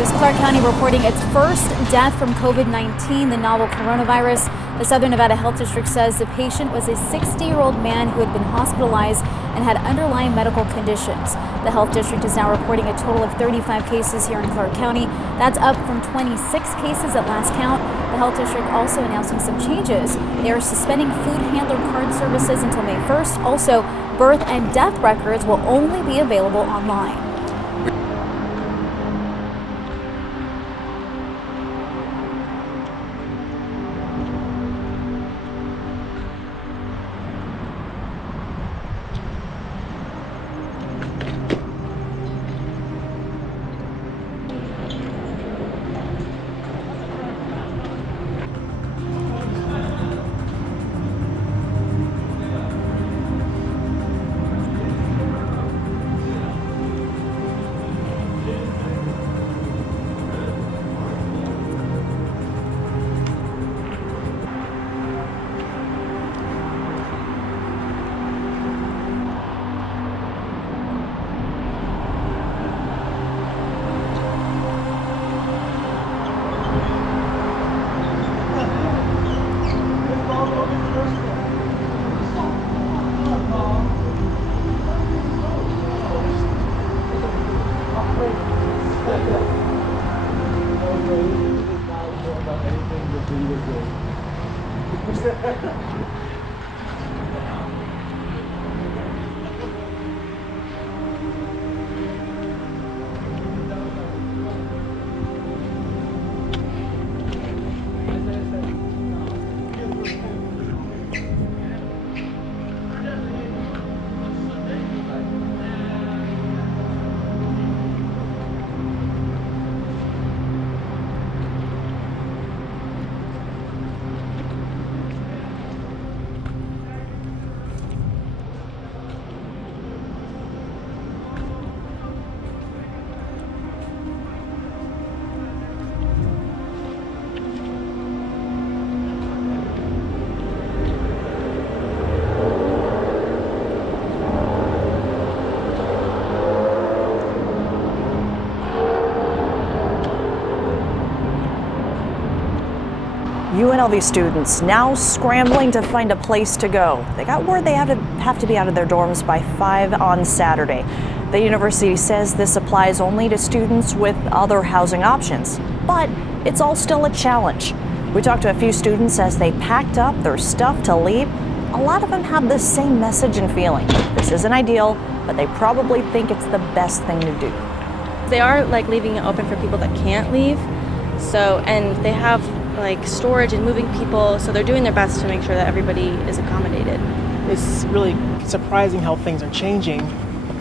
news. Clark County reporting its first death from COVID-19, the novel coronavirus. The Southern Nevada Health District says the patient was a 60-year-old man who had been hospitalized and had underlying medical conditions. The Health District is now reporting a total of 35 cases here in Clark County. That's up from 26 cases at last count. The Health District also announcing some changes. They are suspending food handler card services until May 1st. Also, birth and death records will only be available online. UNLV students now scrambling to find a place to go. They got word they have to be out of their dorms by 5 on Saturday. The university says this applies only to students with other housing options, but it's all still a challenge. We talked to a few students as they packed up their stuff to leave. A lot of them have the same message and feeling. This isn't ideal, but they probably think it's the best thing to do. They are leaving it open for people that can't leave. And they have storage and moving people, so they're doing their best to make sure that everybody is accommodated. It's really surprising how things are changing,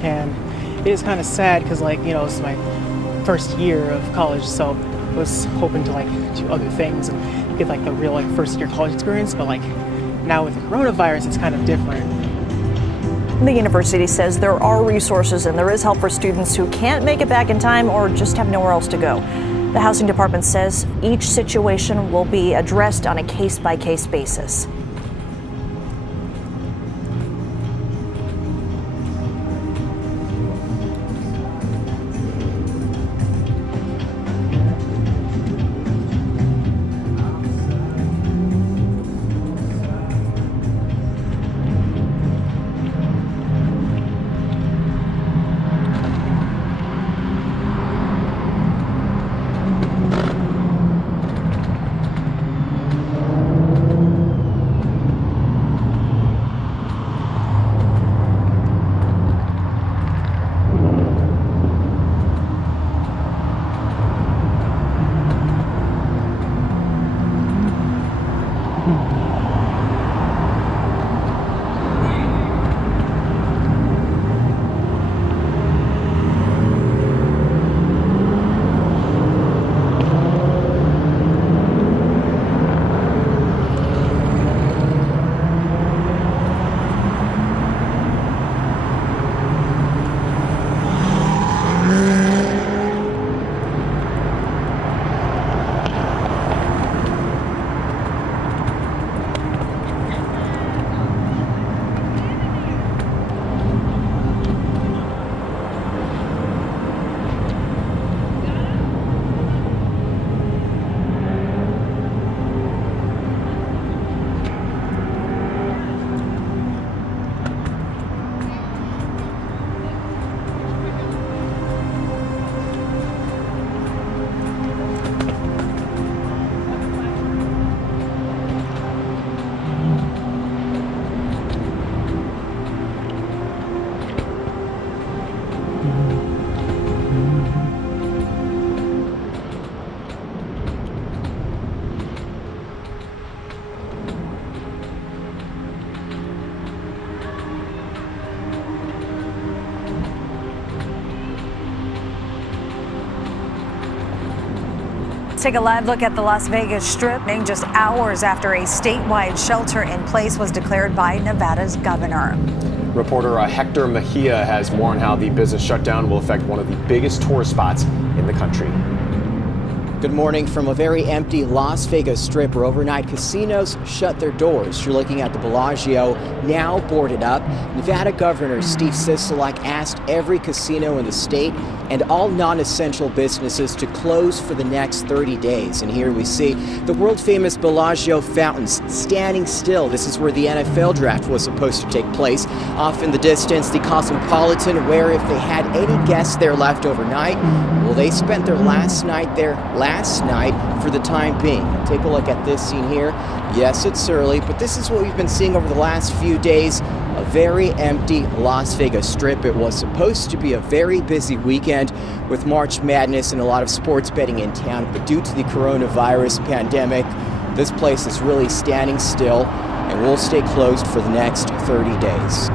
and it is kind of sad because it's my first year of college, so I was hoping to do other things and get the real first year college experience, but now with the coronavirus it's kind of different. The university says there are resources and there is help for students who can't make it back in time or just have nowhere else to go. The housing department says each situation will be addressed on a case-by-case basis. Let's take a live look at the Las Vegas Strip, named just hours after a statewide shelter in place was declared by Nevada's governor. Reporter Hector Mejia has more on how the business shutdown will affect one of the biggest tourist spots in the country. Good morning from a very empty Las Vegas Strip where overnight casinos shut their doors. You're looking at the Bellagio, now boarded up. Nevada Governor Steve Sisolak asked every casino in the state and all non-essential businesses to close for the next 30 days. And here we see the world-famous Bellagio fountains standing still. This is where the NFL draft was supposed to take place. Off in the distance, the Cosmopolitan, where if they had any guests there left overnight, well, they spent their last night there last night for the time being. Take a look at this scene here. Yes, it's early, but this is what we've been seeing over the last few days. A very empty Las Vegas Strip. It was supposed to be a very busy weekend with March Madness and a lot of sports betting in town, but due to the coronavirus pandemic, this place is really standing still and will stay closed for the next 30 days.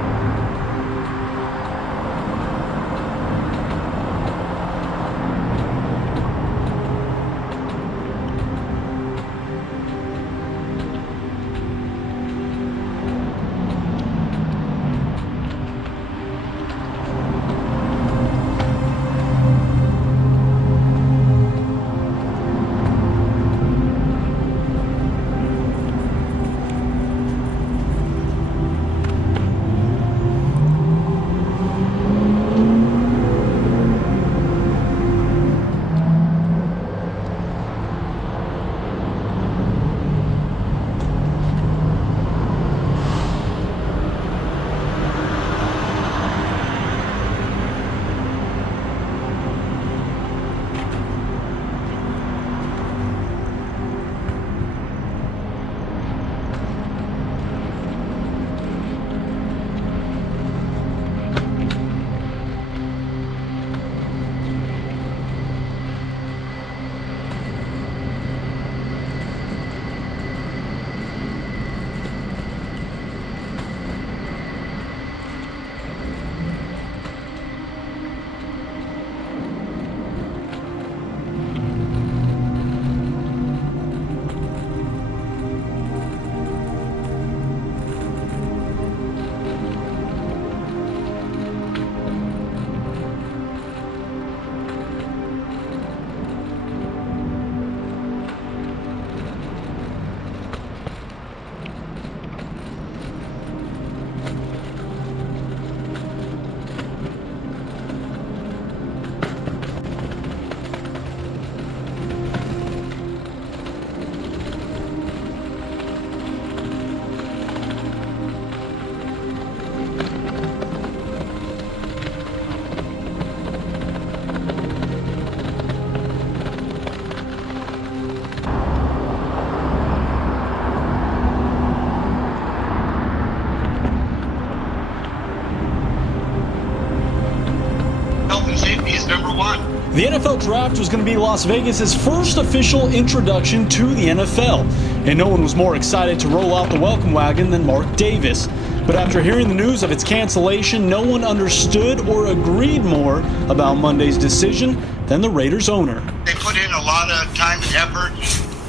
The NFL Draft was going to be Las Vegas's first official introduction to the NFL, and no one was more excited to roll out the welcome wagon than Mark Davis. But after hearing the news of its cancellation, no one understood or agreed more about Monday's decision than the Raiders owner. They put in a lot of time and effort,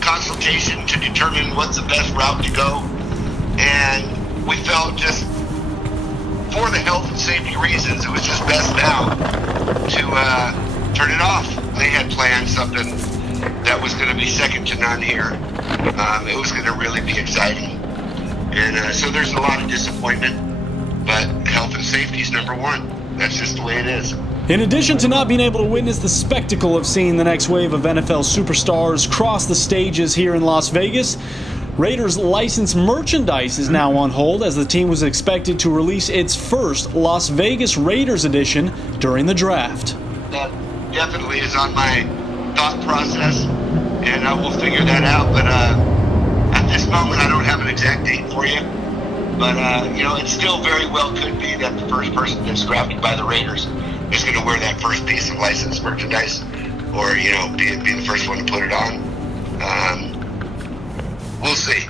consultation to determine what's the best route to go, and we felt just for the health and safety reasons, it was just best now to turn it off. They had planned something that was going to be second to none here. It was going to really be exciting. And so there's a lot of disappointment, but health and safety is number one. That's just the way it is. In addition to not being able to witness the spectacle of seeing the next wave of NFL superstars cross the stages here in Las Vegas, Raiders licensed merchandise is now on hold as the team was expected to release its first Las Vegas Raiders edition during the draft. That definitely is on my thought process, and I will figure that out. But at this moment, I don't have an exact date for you. But, it still very well could be that the first person that's drafted by the Raiders is going to wear that first piece of licensed merchandise or, be the first one to put it on. We'll see.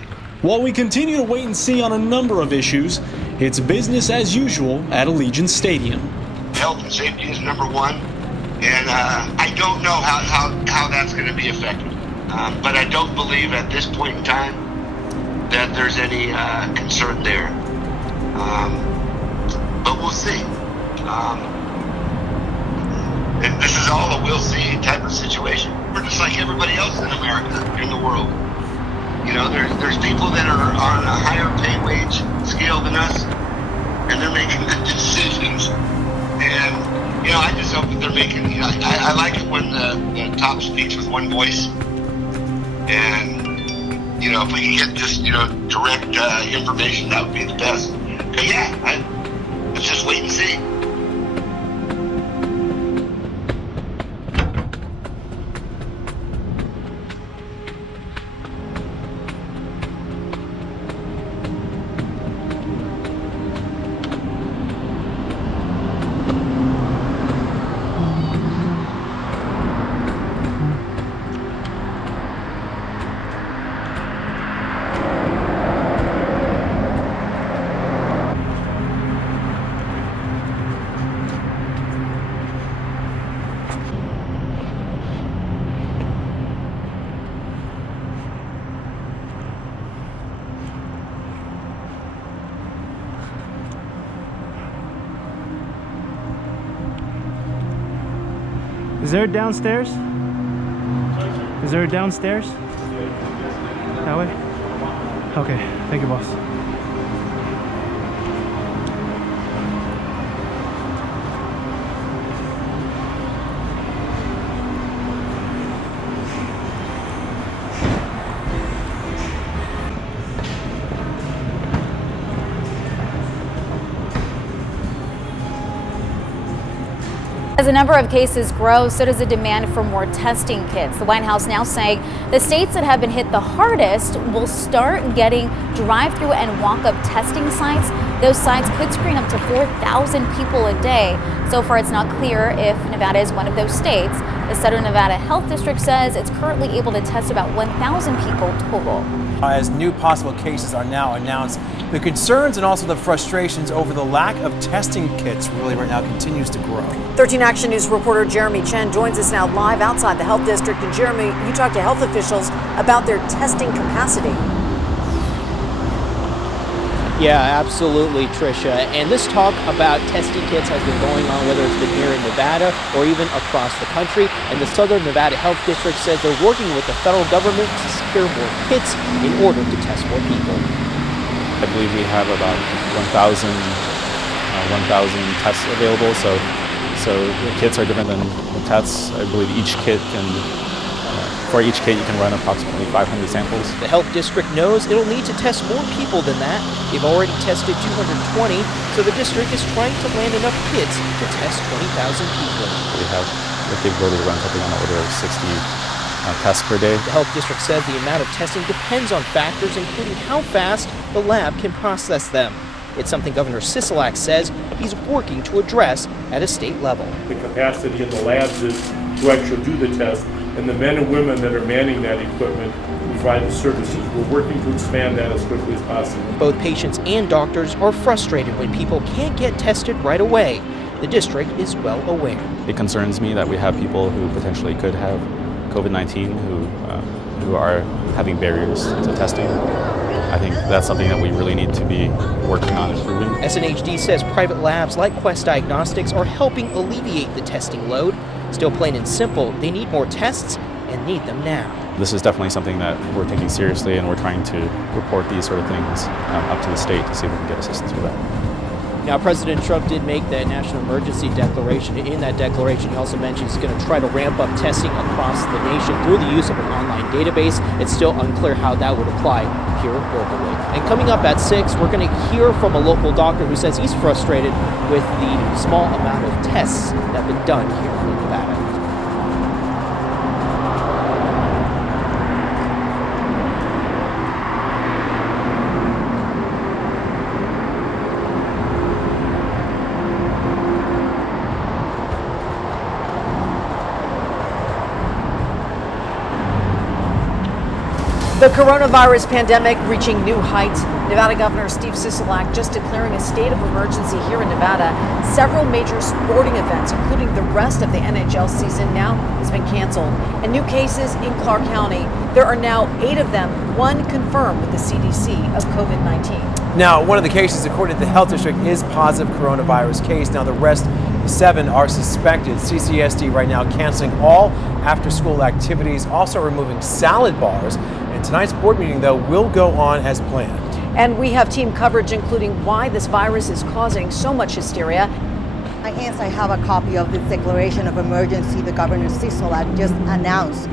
While we continue to wait and see on a number of issues, it's business as usual at Allegiant Stadium. Health and safety is number one, and I don't know how that's going to be affected. But I don't believe at this point in time that there's any concern there. But we'll see. This is all a we'll see type of situation. We're just like everybody else in America, in the world. You know, there's people that are on a higher pay wage scale than us, and they're making good decisions. And, you know, I just hope that they're making, you know, I like it when the top speaks with one voice. And, you know, if we can get just, you know, direct information, that would be the best. But yeah, let's just wait and see. Is there a downstairs? Is there a downstairs? That way? Okay, thank you, boss. As the number of cases grows, so does the demand for more testing kits. The White House now saying the states that have been hit the hardest will start getting drive-through and walk-up testing sites. Those sites could screen up to 4,000 people a day. So far, it's not clear if Nevada is one of those states. The Southern Nevada Health District says it's currently able to test about 1,000 people total. As new possible cases are now announced, the concerns and also the frustrations over the lack of testing kits really right now continues to grow. 13 Action News reporter Jeremy Chen joins us now live outside the health district. And Jeremy, you talked to health officials about their testing capacity. Yeah, absolutely, Tricia. And this talk about testing kits has been going on, whether it's been here in Nevada or even across the country. And the Southern Nevada Health District says they're working with the federal government to secure more kits in order to test more people. I believe we have about 1,000 tests available. So the kits are different than the tests. I believe each kit can. For each kit, you can run approximately 500 samples. The health district knows it'll need to test more people than that. They've already tested 220, so the district is trying to land enough kits to test 20,000 people. We have the capability to run something on the order of 60 tests per day. The health district says the amount of testing depends on factors including how fast the lab can process them. It's something Governor Sisolak says he's working to address at a state level. The capacity in the labs is to actually do the test, and the men and women that are manning that equipment provide the services. We're working to expand that as quickly as possible. Both patients and doctors are frustrated when people can't get tested right away. The district is well aware. It concerns me that we have people who potentially could have COVID-19 who are having barriers to testing. I think that's something that we really need to be working on improving. SNHD says private labs like Quest Diagnostics are helping alleviate the testing load. Still plain and simple, they need more tests and need them now. This is definitely something that we're taking seriously, and we're trying to report these sort of things up to the state to see if we can get assistance with that. Now, President Trump did make the national emergency declaration. In that declaration, he also mentioned he's going to try to ramp up testing across the nation through the use of an online database. It's still unclear how that would apply here locally. And coming up at 6, we're going to hear from a local doctor who says he's frustrated with the small amount of tests that have been done here in Nevada. The coronavirus pandemic reaching new heights. Nevada Governor Steve Sisolak just declaring a state of emergency here in Nevada. Several major sporting events, including the rest of the NHL season, now has been canceled. And new cases in Clark County. There are now 8 of them, 1 confirmed with the CDC of COVID-19. Now, one of the cases, according to the health district, is positive coronavirus case. Now, the rest 7 are suspected. CCSD right now canceling all after-school activities, also removing salad bars. And tonight's board meeting, though, will go on as planned. And we have team coverage, including why this virus is causing so much hysteria. In my hands, I have a copy of the declaration of emergency the Governor Sisolak just announced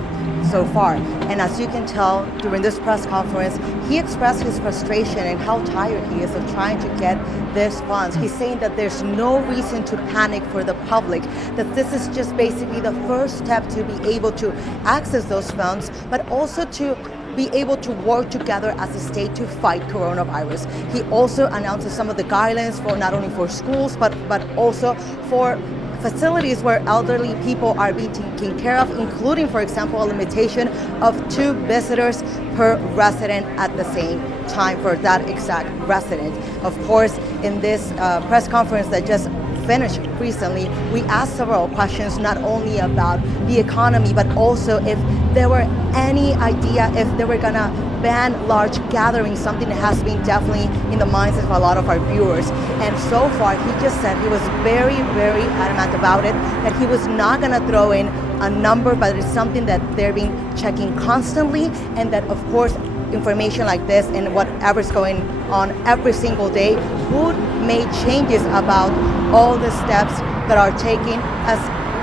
so far. And as you can tell during this press conference, he expressed his frustration and how tired he is of trying to get these funds. He's saying that there's no reason to panic for the public, that this is just basically the first step to be able to access those funds, but also to be able to work together as a state to fight coronavirus. He also announces some of the guidelines for not only for schools, but also for facilities where elderly people are being taken care of, including, for example, a limitation of 2 visitors per resident at the same time for that exact resident. Of course, in this press conference that just finished recently, we asked several questions, not only about the economy, but also if there were any idea if they were gonna ban large gatherings, something that has been definitely in the minds of a lot of our viewers. And so far, he just said he was very, very adamant about it, that he was not gonna throw in a number, but it's something that they're been checking constantly, and that, of course, information like this and whatever's going on every single day would make changes about all the steps that are taken as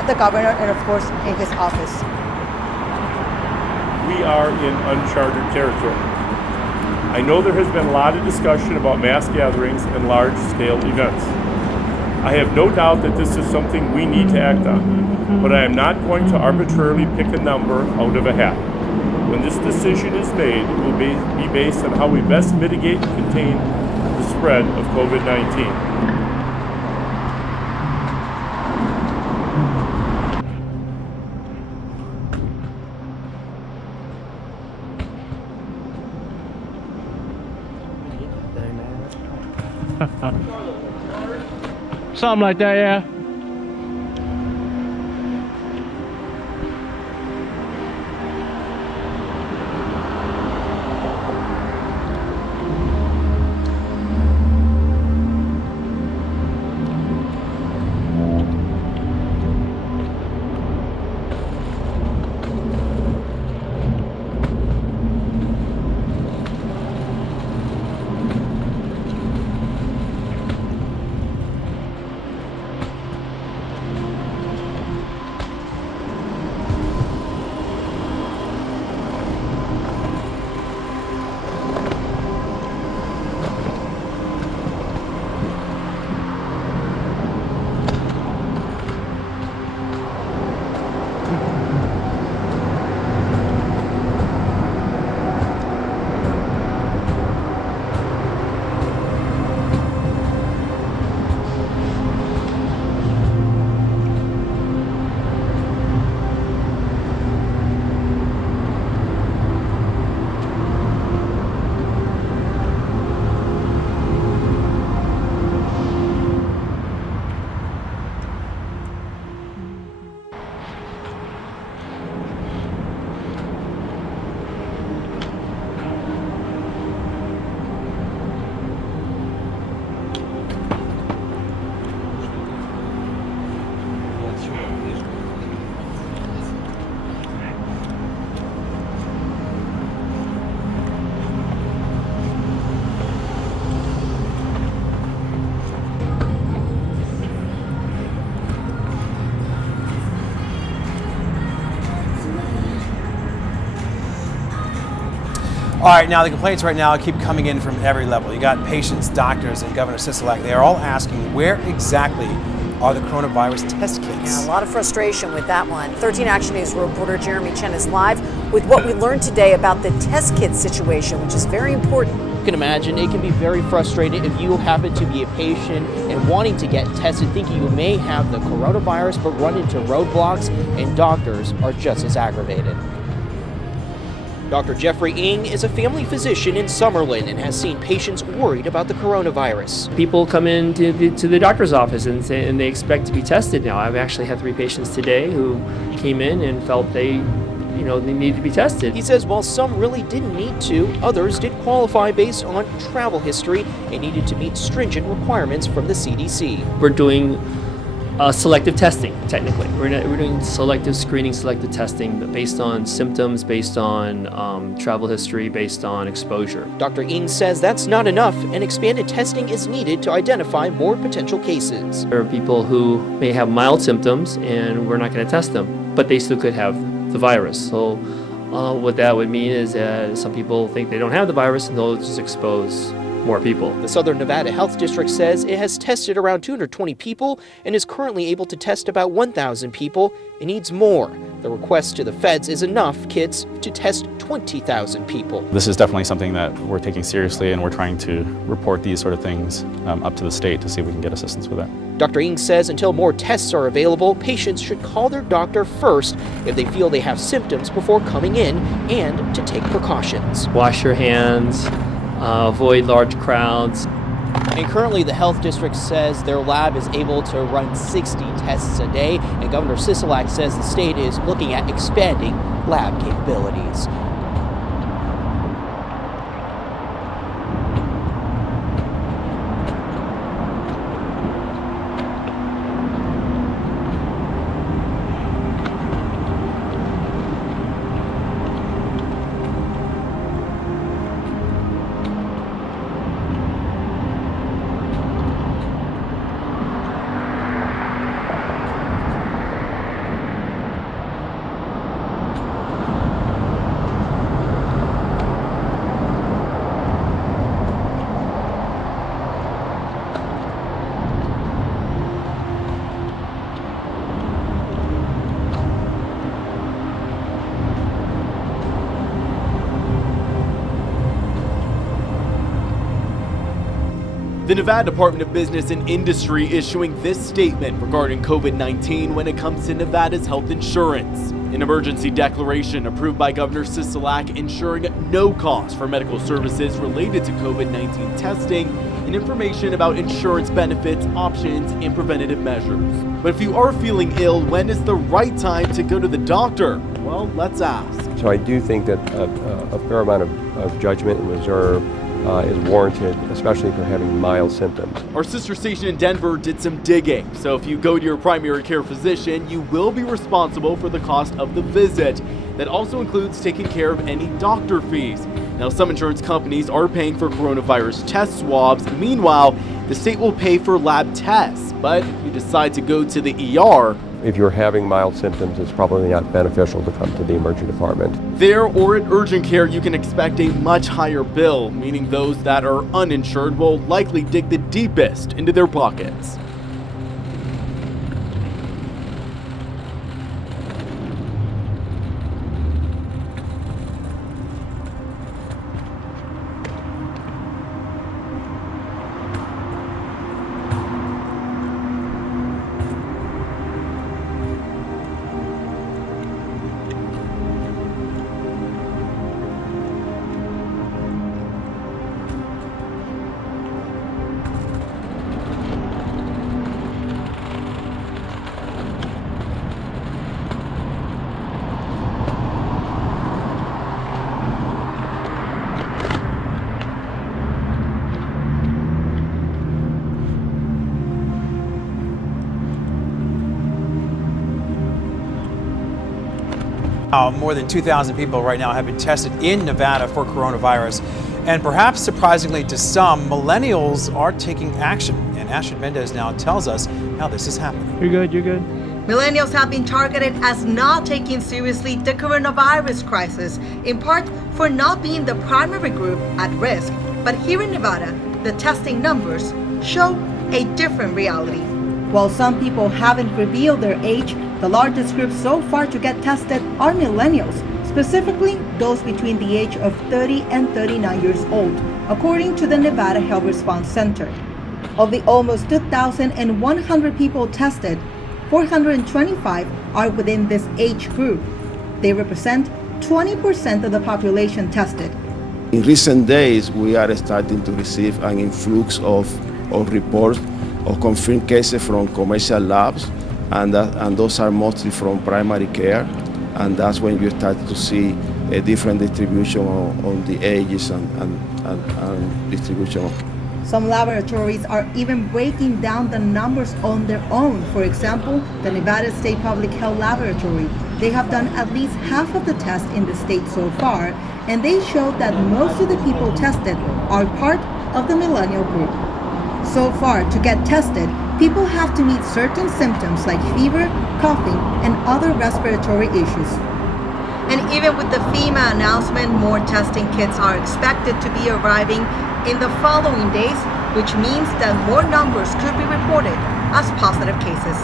the governor and, of course, in his office. We are in uncharted territory. I know there has been a lot of discussion about mass gatherings and large-scale events. I have no doubt that this is something we need to act on, but I am not going to arbitrarily pick a number out of a hat. When this decision is made, it will be based on how we best mitigate and contain the spread of COVID-19. Something like that, yeah. All right, now the complaints right now keep coming in from every level. You got patients, doctors, and Governor Sisolak. They are all asking, where exactly are the coronavirus test kits? Yeah, a lot of frustration with that one. 13 Action News reporter Jeremy Chen is live with what we learned today about the test kit situation, which is very important. You can imagine it can be very frustrating if you happen to be a patient and wanting to get tested, thinking you may have the coronavirus, but run into roadblocks, and doctors are just as aggravated. Dr. Jeffrey Ng is a family physician in Summerlin and has seen patients worried about the coronavirus. People come into the doctor's office and they expect to be tested now. I've actually had 3 patients today who came in and felt they need to be tested. He says while some really didn't need to, others did qualify based on travel history and needed to meet stringent requirements from the CDC. We're doing selective testing, technically. We're doing selective screening, selective testing based on symptoms, based on travel history, based on exposure. Dr. Ng says that's not enough and expanded testing is needed to identify more potential cases. There are people who may have mild symptoms and we're not going to test them, but they still could have the virus. So what that would mean is that some people think they don't have the virus and they'll just expose more people. The Southern Nevada Health District says it has tested around 220 people and is currently able to test about 1,000 people and needs more. The request to the feds is enough kits to test 20,000 people. This is definitely something that we're taking seriously, and we're trying to report these sort of things up to the state to see if we can get assistance with that. Dr. Ng says until more tests are available, patients should call their doctor first if they feel they have symptoms before coming in and to take precautions. Wash your hands, avoid large crowds. And currently the health district says their lab is able to run 60 tests a day, and Governor Sisolak says the state is looking at expanding lab capabilities. The Nevada Department of Business and Industry issuing this statement regarding COVID-19 when it comes to Nevada's health insurance. An emergency declaration approved by Governor Sisolak ensuring no cost for medical services related to COVID-19 testing and information about insurance benefits, options, and preventative measures. But if you are feeling ill, when is the right time to go to the doctor? Well, let's ask. So I do think that a fair amount of judgment and reserve is warranted, especially if you're having mild symptoms. Our sister station in Denver did some digging, so if you go to your primary care physician, you will be responsible for the cost of the visit. That also includes taking care of any doctor fees. Now, some insurance companies are paying for coronavirus test swabs. Meanwhile, the state will pay for lab tests, but if you decide to go to the ER, if you're having mild symptoms, it's probably not beneficial to come to the emergency department. There or at urgent care, you can expect a much higher bill, meaning those that are uninsured will likely dig the deepest into their pockets. More than 2,000 people right now have been tested in Nevada for coronavirus. And perhaps surprisingly to some, millennials are taking action. And Ashton Mendez now tells us how this is happening. You're good, you're good. Millennials have been targeted as not taking seriously the coronavirus crisis, in part for not being the primary group at risk. But here in Nevada, the testing numbers show a different reality. While some people haven't revealed their age, the largest group so far to get tested are millennials, specifically those between the age of 30 and 39 years old, according to the Nevada Health Response Center. Of the almost 2,100 people tested, 425 are within this age group. They represent 20% of the population tested. In recent days, we are starting to receive an influx of reports of confirmed cases from commercial labs, and those are mostly from primary care, and that's when you start to see a different distribution on the ages and distribution of. Some laboratories are even breaking down the numbers on their own. For example, the Nevada State Public Health Laboratory. They have done at least half of the tests in the state so far, and they showed that most of the people tested are part of the millennial group. So far, to get tested, people have to meet certain symptoms like fever, coughing, and other respiratory issues. And even with the FEMA announcement, more testing kits are expected to be arriving in the following days, which means that more numbers could be reported as positive cases.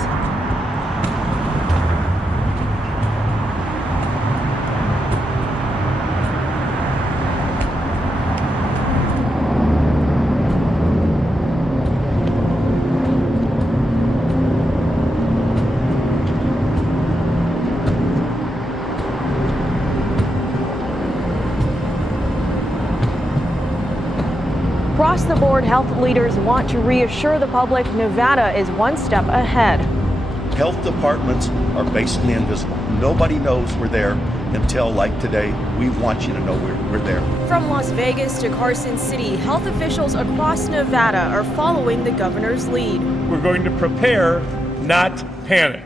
Across the board, health leaders want to reassure the public Nevada is one step ahead. Health departments are basically invisible. Nobody knows we're there until, like today, we want you to know we're there. From Las Vegas to Carson City, health officials across Nevada are following the governor's lead. We're going to prepare, not panic.